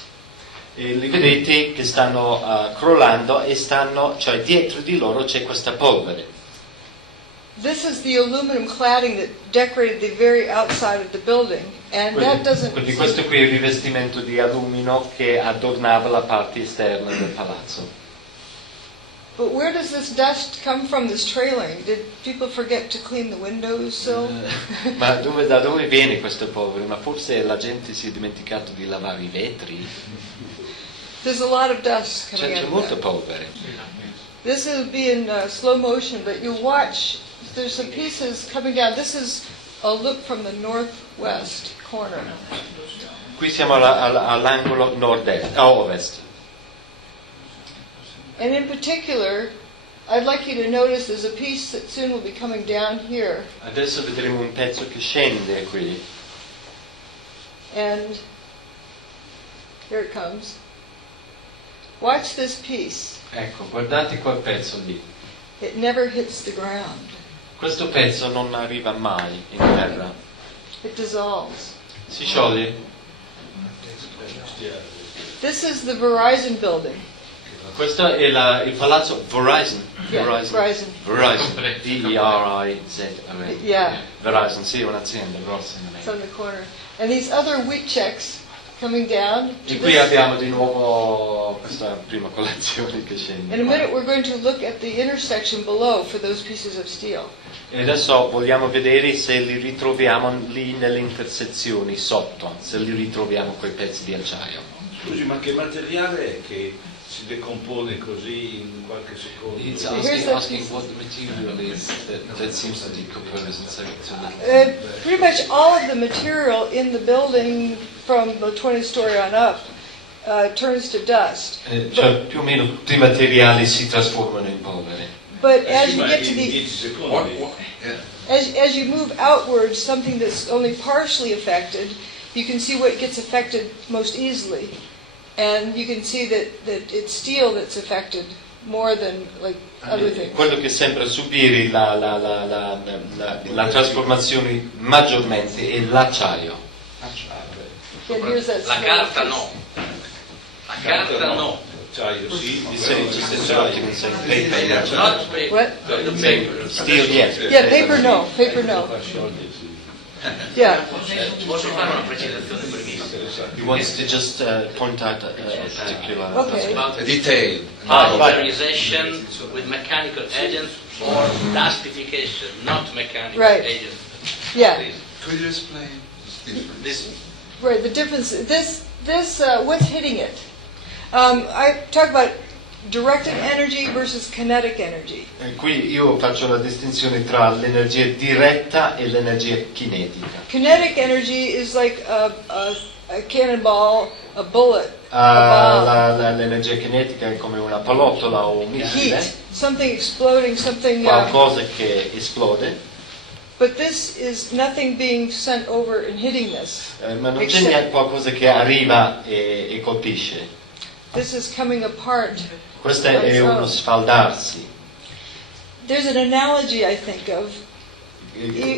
E li vedete che stanno crollando e cioè dietro di loro c'è questa polvere. This is the aluminum cladding that decorated the very outside of the building, and that doesn't. Quindi questo qui è il rivestimento di alluminio che adornava la parte esterna del palazzo. But where does this dust come from, this trailing? Did people forget to clean the windows sill? Ma da dove viene questa polvere? Ma forse la gente si è dimenticato di lavare i vetri? There's a lot of dust coming C'è out molta of that. polvere. This will be in slow motion, but you watch, there's some pieces coming down. This is a look from the northwest corner. Qui siamo all'angolo nord-est, ovest. And in particular, I'd like you to notice there's a piece that soon will be coming down here. Adesso vedremo un pezzo che scende qui. And here it comes. Watch this piece. Ecco, guardate quel pezzo lì. It never hits the ground. Questo pezzo non arriva mai in terra. It dissolves. Si scioglie. This is the Verizon building. Questo è il palazzo Verizon. Yeah, Verizon. Verizon. V-E-R-I-Z-O-N. Yeah, Verizon, sì, è un'azienda grossa in it's America. on the corner. And these other wheat checks coming down to E qui this. abbiamo di nuovo questa prima colazione che scende. In a minute we're going to look at the intersection below for those pieces of steel. E adesso vogliamo vedere se li ritroviamo lì nelle intersezioni sotto, se li ritroviamo quei pezzi di acciaio. Scusi, ma che materiale è che si decompone così in qualche secondo? He's Here's the asking what the material is that seems to decompose in seconds. Pretty much all of the material in the building from the 20th story on up turns to dust. Cioè più o meno tutti i materiali si trasformano in polvere. But as you get to in the 10 secondi. as you move outwards, something that's only partially affected, you can see what gets affected most easily, and you can see that it's steel that's affected more than like other things. Quello che sembra subire la trasformazione maggiormente è l'acciaio. And here's that La smell. carta no. La carta no. Acciaio, sì. Just paper. Not paper. What? The paper. Steel, yes. Yeah, paper no, paper no. Yeah. Posso fare una precisazione brevissima? He wants to just point out a particular Okay. About A detail. powderization with mechanical agents or dustification, not mechanical Right. agents. Yeah. Could you explain this? Right, the difference, what's hitting it? I talk about directed energy versus kinetic energy. Qui io faccio la distinzione tra l'energia diretta e l'energia cinetica. Kinetic energy is like a cannonball, a bullet, a bomb. L'energia cinetica è come una pallottola o un missile, Heat, something exploding, something... qualcosa che esplode, but this is nothing being sent over and hitting this. ma non c'è neanche qualcosa che arriva e colpisce. This is coming apart. Questo è uno sfaldarsi. There's an analogy I think of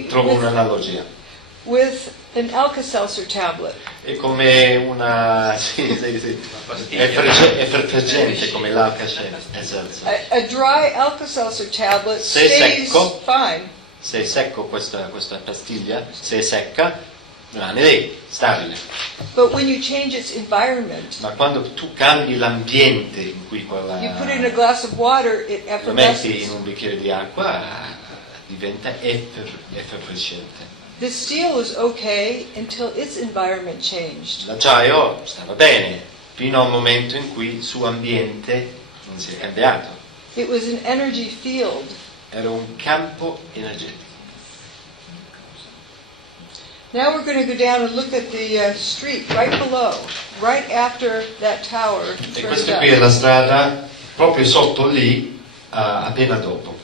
Trovo un'analogia. with an Alka-Seltzer tablet. È come una... sì. Effervescente come l'Alka-Seltzer. A dry Alka-Seltzer tablet Se stays secco. fine. Se è secco questa pastiglia, se è secca, rimane lì, stabile. But when you change its environment, Ma quando tu cambi l'ambiente in cui quella... you put it in a glass of water, it lo metti in effervesces. un bicchiere di acqua, diventa effervescente. The steel was okay until its environment changed. L'acciaio stava bene, fino a un momento in cui il suo ambiente non si è cambiato. It was an energy field. Era un campo energetico. Now we're going to go down and look at the street right below, right after that tower E turned questa qui è up. la strada proprio sotto lì, appena dopo.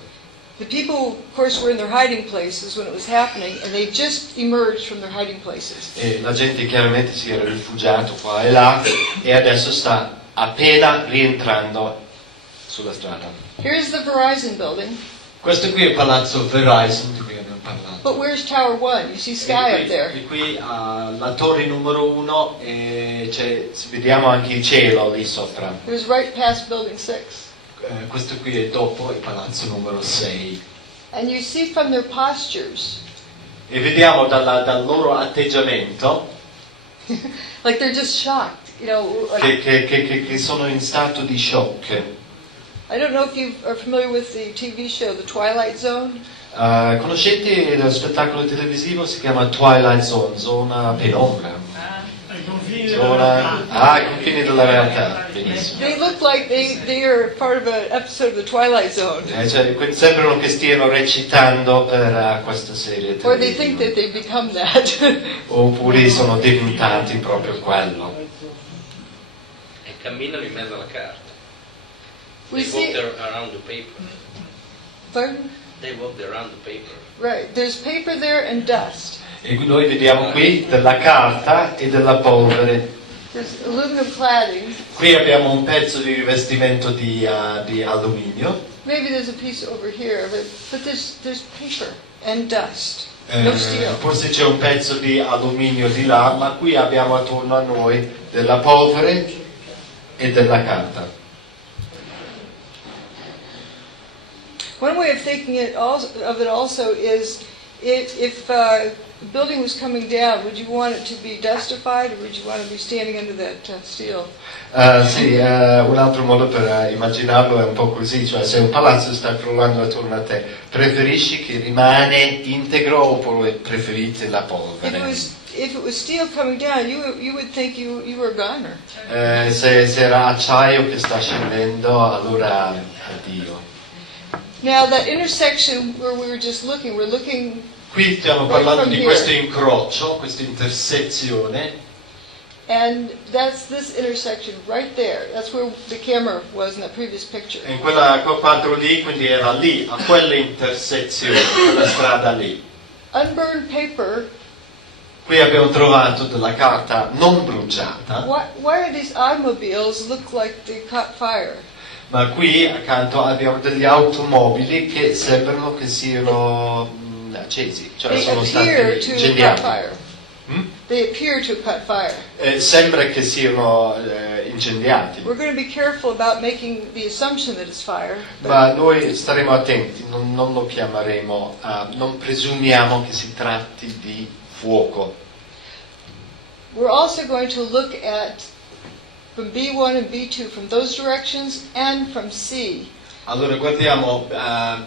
The people, of course, were in their hiding places when it was happening, and they just emerged from their hiding places. E la gente chiaramente si era rifugiato qua e là e adesso sta appena rientrando sulla strada. Here's the Verizon building, Questo qui è il palazzo Verizon di cui abbiamo parlato. but where's Tower 1? You see sky up there. E qui la torre numero 1 e vediamo anche il cielo lì sopra. It was right past Building 6. Questo qui è dopo il palazzo numero 6. And you see from their postures, E vediamo dal loro atteggiamento like they're just shocked. You know, like, che sono in stato di shock. I don't know if you are familiar with the TV show The Twilight Zone. Conoscete lo spettacolo televisivo? Si chiama Twilight Zone, zona penombra. Ai confini della realtà. Ai confini della realtà, benissimo. They look like they are part of an episode of The Twilight Zone. Sembrano che stiano recitando per questa serie Or they think televisiva. that they've become that. Oppure sono diventati proprio quello. E camminano in mezzo alla carta. We They see, walk around the paper. pardon? They walk around the paper. Right, there's paper there and dust. E noi vediamo qui della carta e della polvere. There's aluminum cladding. Qui abbiamo un pezzo di rivestimento di alluminio. Maybe there's a piece over here, but there's paper and dust. No steel. Forse c'è un pezzo di alluminio di là, ma qui abbiamo attorno a noi della polvere e della carta. One way of thinking of it also is If a building was coming down, would you want it to be dustified, or would you want to be standing under that steel? Sì, un altro modo per immaginarlo è un po' così, cioè se un palazzo sta crollando attorno a te, preferisci che rimane integro oppure preferite la polvere? If it was steel coming down, you would think you were a goner. Se era acciaio che sta scendendo, allora addio. Now that intersection where we were just looking, we're looking. Qui stiamo parlando di questo incrocio, questa intersezione. And that's this intersection right there. That's where the camera was in the previous picture. E quel quadro lì, quindi era lì, a quella intersezione, quella strada lì. Unburned paper. Qui abbiamo trovato della carta non bruciata. Why do these automobiles look like they caught fire? Ma qui accanto abbiamo degli automobili che sembrano che siano accesi, cioè They sono stati appear to have caught incendiati. fire. They appear to have caught fire. Sembra che siano incendiati. We're going to be careful about making the assumption that it's fire. Ma noi staremo attenti, non lo chiameremo, non presumiamo che si tratti di fuoco. We're also going to look at from B1 and B2 from those directions and from C. Allora guardiamo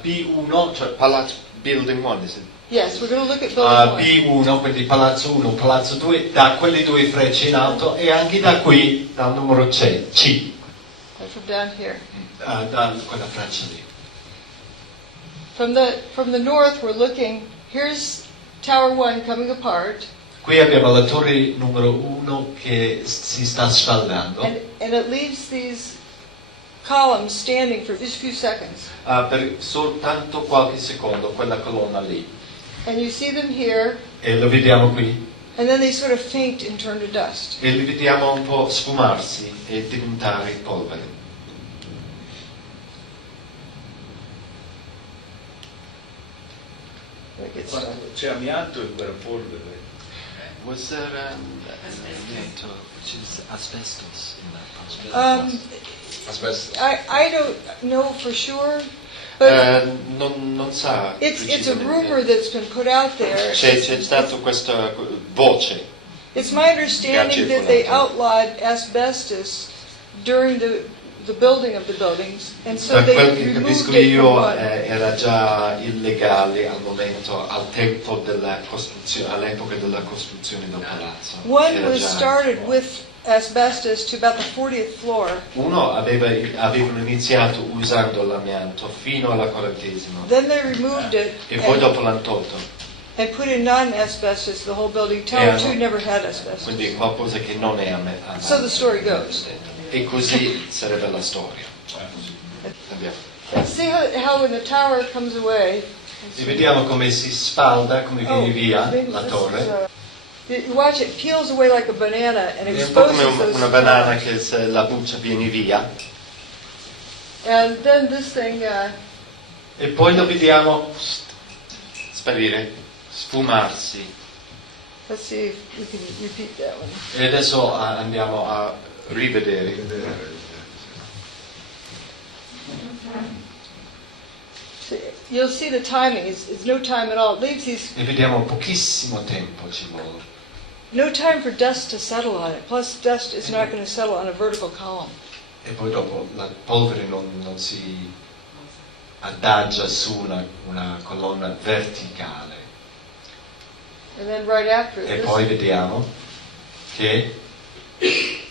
B1, cioè Palazzo Building 1, is it? Yes, we're going to look at building 1. B1, quindi palazzo 1, palazzo 2, da quelli due frecce in alto e anche da qui, dal numero C. From down here. Da quella freccia lì. From the north, we're looking. Here's Tower 1 coming apart. Qui abbiamo la torre numero 1 che si sta sfaldando. And it leaves these columns standing for just a few seconds. Per soltanto qualche secondo, quella colonna lì. And you see them here. E lo vediamo qui. And then they sort of faint and turn to dust. E li vediamo un po' sfumarsi e diventare polvere. C'è amianto in quella polvere. Was there amianto, which is asbestos in that Asbestos. I don't know for sure, but non sa it's a precisamente. rumor that's been put out there. C'è stata questa voce. It's my understanding that they outlawed asbestos during the building of the buildings, and so Da they quel che removed capisco it io from one. era già illegale al momento, al tempo della costruzione, all'epoca della costruzione del palazzo. One Era was già- started with asbestos to about the 40th floor. Uno avevano iniziato usando l'amianto fino alla 40esima Then they removed it e poi dopo l'hanno tolto, and put in non-asbestos the whole building. Tower Yeah. 2 never had asbestos. quindi qualcosa che non è So the story goes. E così sarebbe la storia. Andiamo. And see how when the tower comes away. E vediamo come si spalda, come viene via maybe la this torre. is, you watch it peels away like a banana and È un po' come exposes those. una banana che se la buccia viene via. And then this thing. E poi lo vediamo Sparire, sfumarsi. Let's see if we can repeat that one. e adesso andiamo a Rivedere. You'll see the timing. It's no time at all. It leaves these e vediamo pochissimo tempo ci vuole. no time for dust to settle on it. Plus, dust is not going to settle on a vertical column. E poi dopo la polvere non si adagia su una colonna verticale. And then right after E this, poi vediamo che it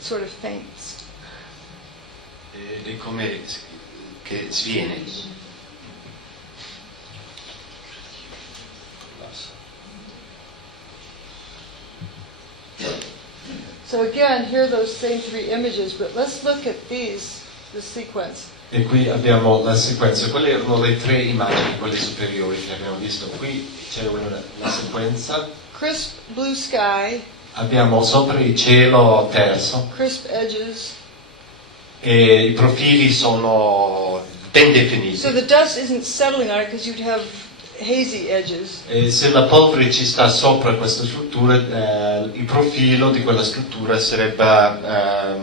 sort of faints. Ed è come che sviene. So again, here are those same three images, but let's look at this sequence. E qui abbiamo la sequenza, quelle erano le tre immagini, quelle superiori che abbiamo visto. Qui c'è la sequenza, Crisp blue sky, abbiamo sopra il cielo terzo crisp edges. e i profili sono ben So definiti. the dust isn't settling on it because you'd have hazy edges. E se la polvere ci sta sopra questa struttura, il profilo di quella struttura sarebbe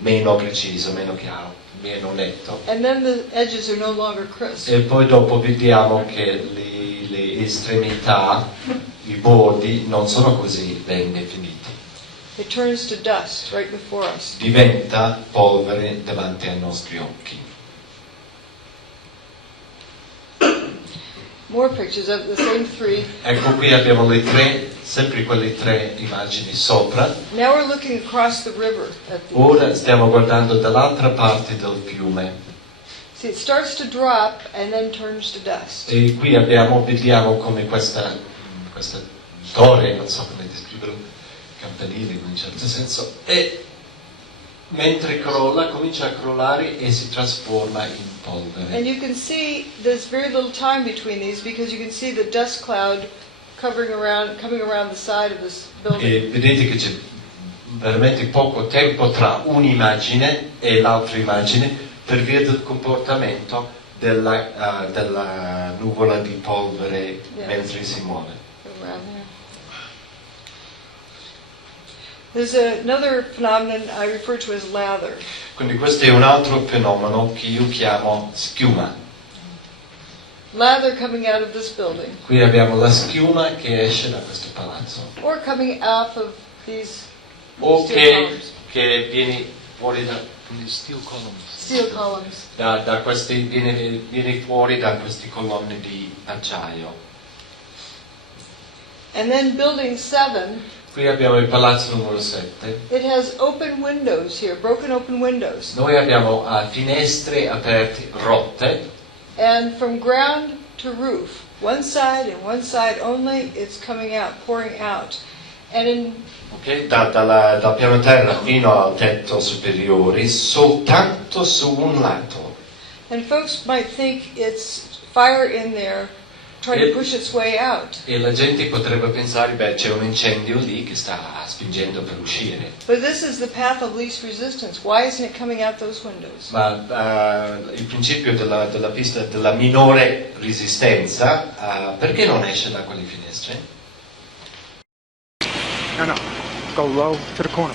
meno preciso, meno chiaro. meno netto. And then the edges are no longer crisp. E poi dopo vediamo che le estremità, i bordi non sono così ben definiti. It turns to dust right before us. Diventa polvere davanti ai nostri occhi. More pictures of the same three. Ecco, qui abbiamo le tre, sempre quelle tre immagini sopra. Now we're looking across the river at the Ora stiamo guardando dall'altra parte del fiume. See, it starts to drop and then turns to dust. E qui vediamo come questa torre, non so come descriverlo, campanile in un certo senso, e mentre crolla, comincia a crollare e si trasforma in polvere. And you can see there's very little time between these because you can see the dust cloud coming around the side of this building. E vedete che c'è veramente poco tempo tra un'immagine e l'altra immagine per via del comportamento della nuvola di polvere mentre si muove. Around there. There's another phenomenon I refer to as lather. Quindi questo è un altro fenomeno che io chiamo schiuma. Lather coming out of this building. Qui abbiamo la schiuma che esce da questo palazzo. Or coming out of these O steel columns. che viene fuori da Steel columns. viene fuori da queste colonne di acciaio. And then building 7. Qui abbiamo il palazzo numero 7. It has open windows here, broken open windows. Noi abbiamo finestre aperte, rotte, And from ground to roof, one side and one side only, it's coming out, pouring out. And in okay? Dal piano terra fino al tetto superiore, soltanto su un lato. and folks might think it's fire in there trying to push its way out. E la gente potrebbe pensare, beh, c'è un incendio lì che sta spingendo per uscire. But this is the path of least resistance. Why isn't it coming out those windows? Ma il principio della pista della minore resistenza, perché non esce da quelle finestre? No. Go low to the corner.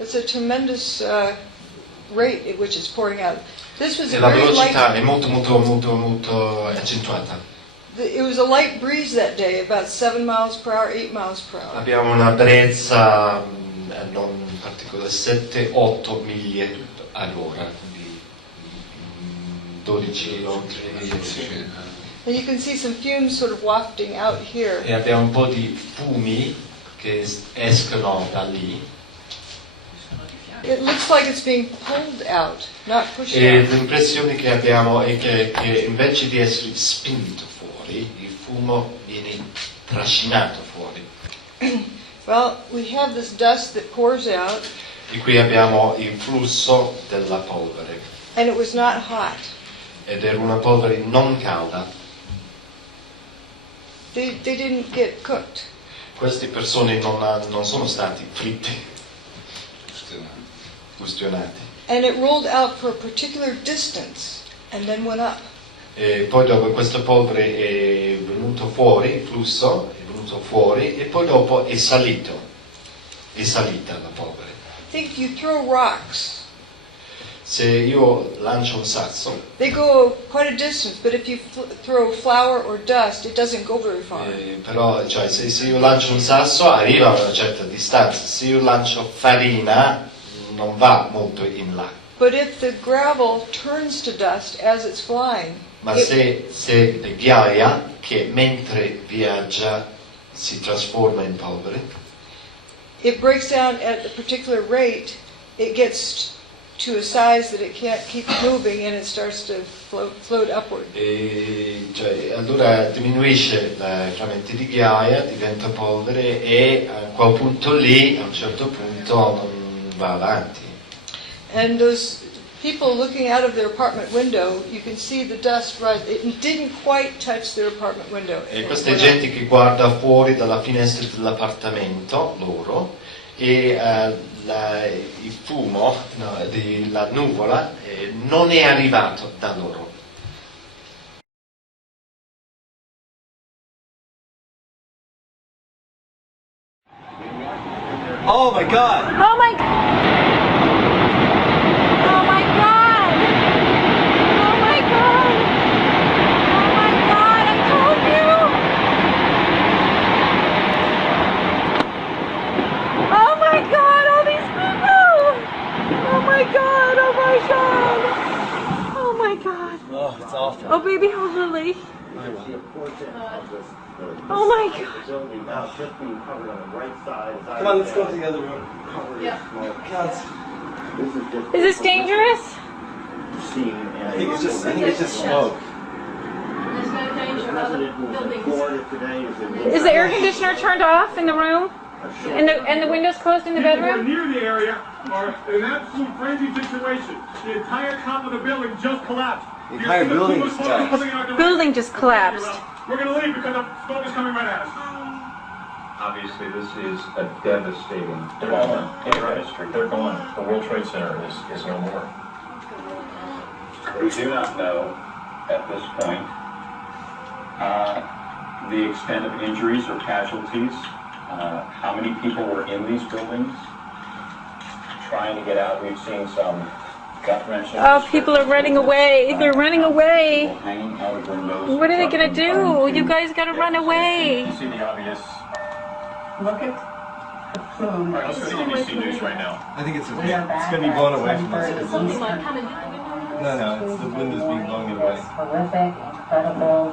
It's a tremendous rate at which it's pouring out. This was E a la very velocità light. è molto accentuata. It was a light breeze that day, about 7 miles per hour, 8 miles per hour. Abbiamo una brezza non particolare, 7-8 miglia all'ora, quindi 12 km. And you can see some fumes sort of wafting out here. E abbiamo un po' di fumi che escono da lì. It looks like it's being pulled out, not pushed E out. l'impressione che abbiamo è che invece di essere spinto fuori, il fumo viene trascinato fuori. Well, we have this dust that pours out, E qui abbiamo il flusso della polvere. and it was not hot. Ed era una polvere non calda. They didn't get cooked. Queste persone non sono stati fritti, ustionati. And it rolled out for a particular distance and then went up. E poi dopo questa polvere è venuto fuori, il flusso è venuto fuori e poi dopo è salita la polvere. Think you throw rocks, Se io lancio un sasso, they go quite a distance, but if you throw flour or dust, it doesn't go very far. però cioè, se io lancio un sasso arriva a una certa distanza, se io lancio farina non va molto in là. But if the gravel turns to dust as it's flying, Ma se è ghiaia che mentre viaggia si trasforma in polvere, it breaks down at a particular rate, it gets to a size that it can't keep moving and it starts to float upward. allora diminuisce i frammenti di ghiaia, diventa polvere e a quel punto lì, a un certo punto, non va avanti. And those people looking out of their apartment window, you can see the dust rise. It didn't quite touch their apartment window. E questa è gente che guarda fuori dalla finestra dell'appartamento loro e il fumo, la nuvola non è arrivato da loro. Oh my God! Oh my Oh my God! Oh my God! Oh my God! I told you! Oh my God! All these people! Oh my God! Oh my God! Oh my God! Oh, it's awful. Oh baby, hold Lily. Oh my God! Come on, let's go to the other room. Yeah. God. Is this dangerous? I think it's just smoke. There's no danger about the buildings. Is the air conditioner turned off in the room? And the windows closed in the bedroom? Near the area are an absolute frenzy situation. The entire top of the building just collapsed. The entire building just collapsed. Building just collapsed. We're going to leave because the smoke is coming right at us. Obviously, this is a devastating development in our history. They're gone. The World Trade Center is no more. We do not know at this point the extent of injuries or casualties, how many people were in these buildings trying to get out. We've seen some gut-wrenching. Oh, people are running away. They're running away. Hanging out of windows. What are they going to do? You guys got to run away. You see the obvious. Look at the plume. All right, let's go to ABC News right now. I think it's going to be blown away from us. No, it's the wind is being blown away. Horrific, incredible,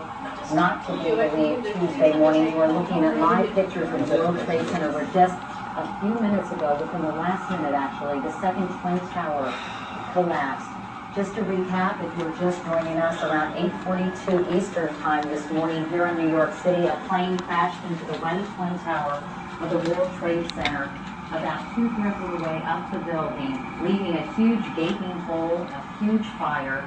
not to be believed. Tuesday morning, we're looking at live pictures of the World Trade Center where just a few minutes ago, within the last minute actually, the second Twin Tower collapsed. Just to recap, if you're just joining us, around 8:42 Eastern Time this morning here in New York City, a plane crashed into the right Twin Tower of the World Trade Center, about 2/3 of the way up the building, leaving a huge gaping hole, a huge fire,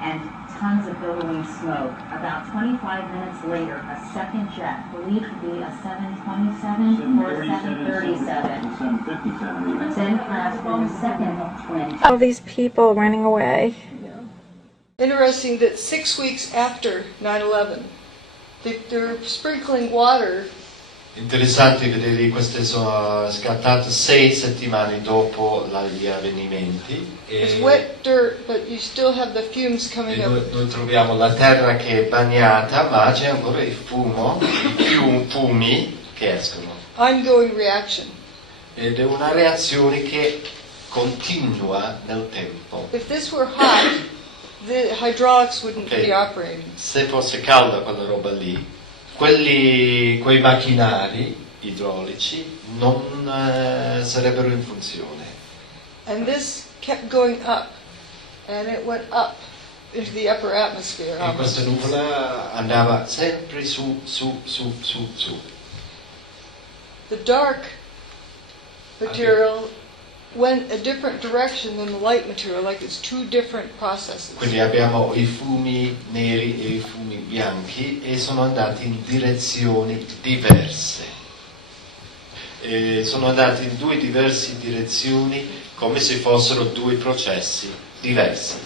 and tons of billowing smoke. About 25 minutes later, a second jet, believed to be a 727 or 737, then crashed in the second twin. All these people running away. Interesting that 6 weeks after 9/11, they're sprinkling water. Interessante vedere queste sono scattate 6 settimane dopo gli avvenimenti. It's wet dirt, but you still have the fumes coming up. Noi troviamo la terra che è bagnata, ma c'è ancora il fumo, i fumi che escono. Ongoing reaction. Ed è una reazione che continua nel tempo. If this were hot, the hydraulics wouldn't be operating. Se fosse calda quella roba lì, quei macchinari idraulici non sarebbero in funzione. And this kept going up, and it went up into the upper atmosphere. E questa nuvola andava sempre su. The dark material went a different direction than the light material, like it's two different processes. Quindi abbiamo i fumi neri e i fumi bianchi e sono andati in direzioni diverse. Sono andati in due diverse direzioni come se fossero due processi diversi.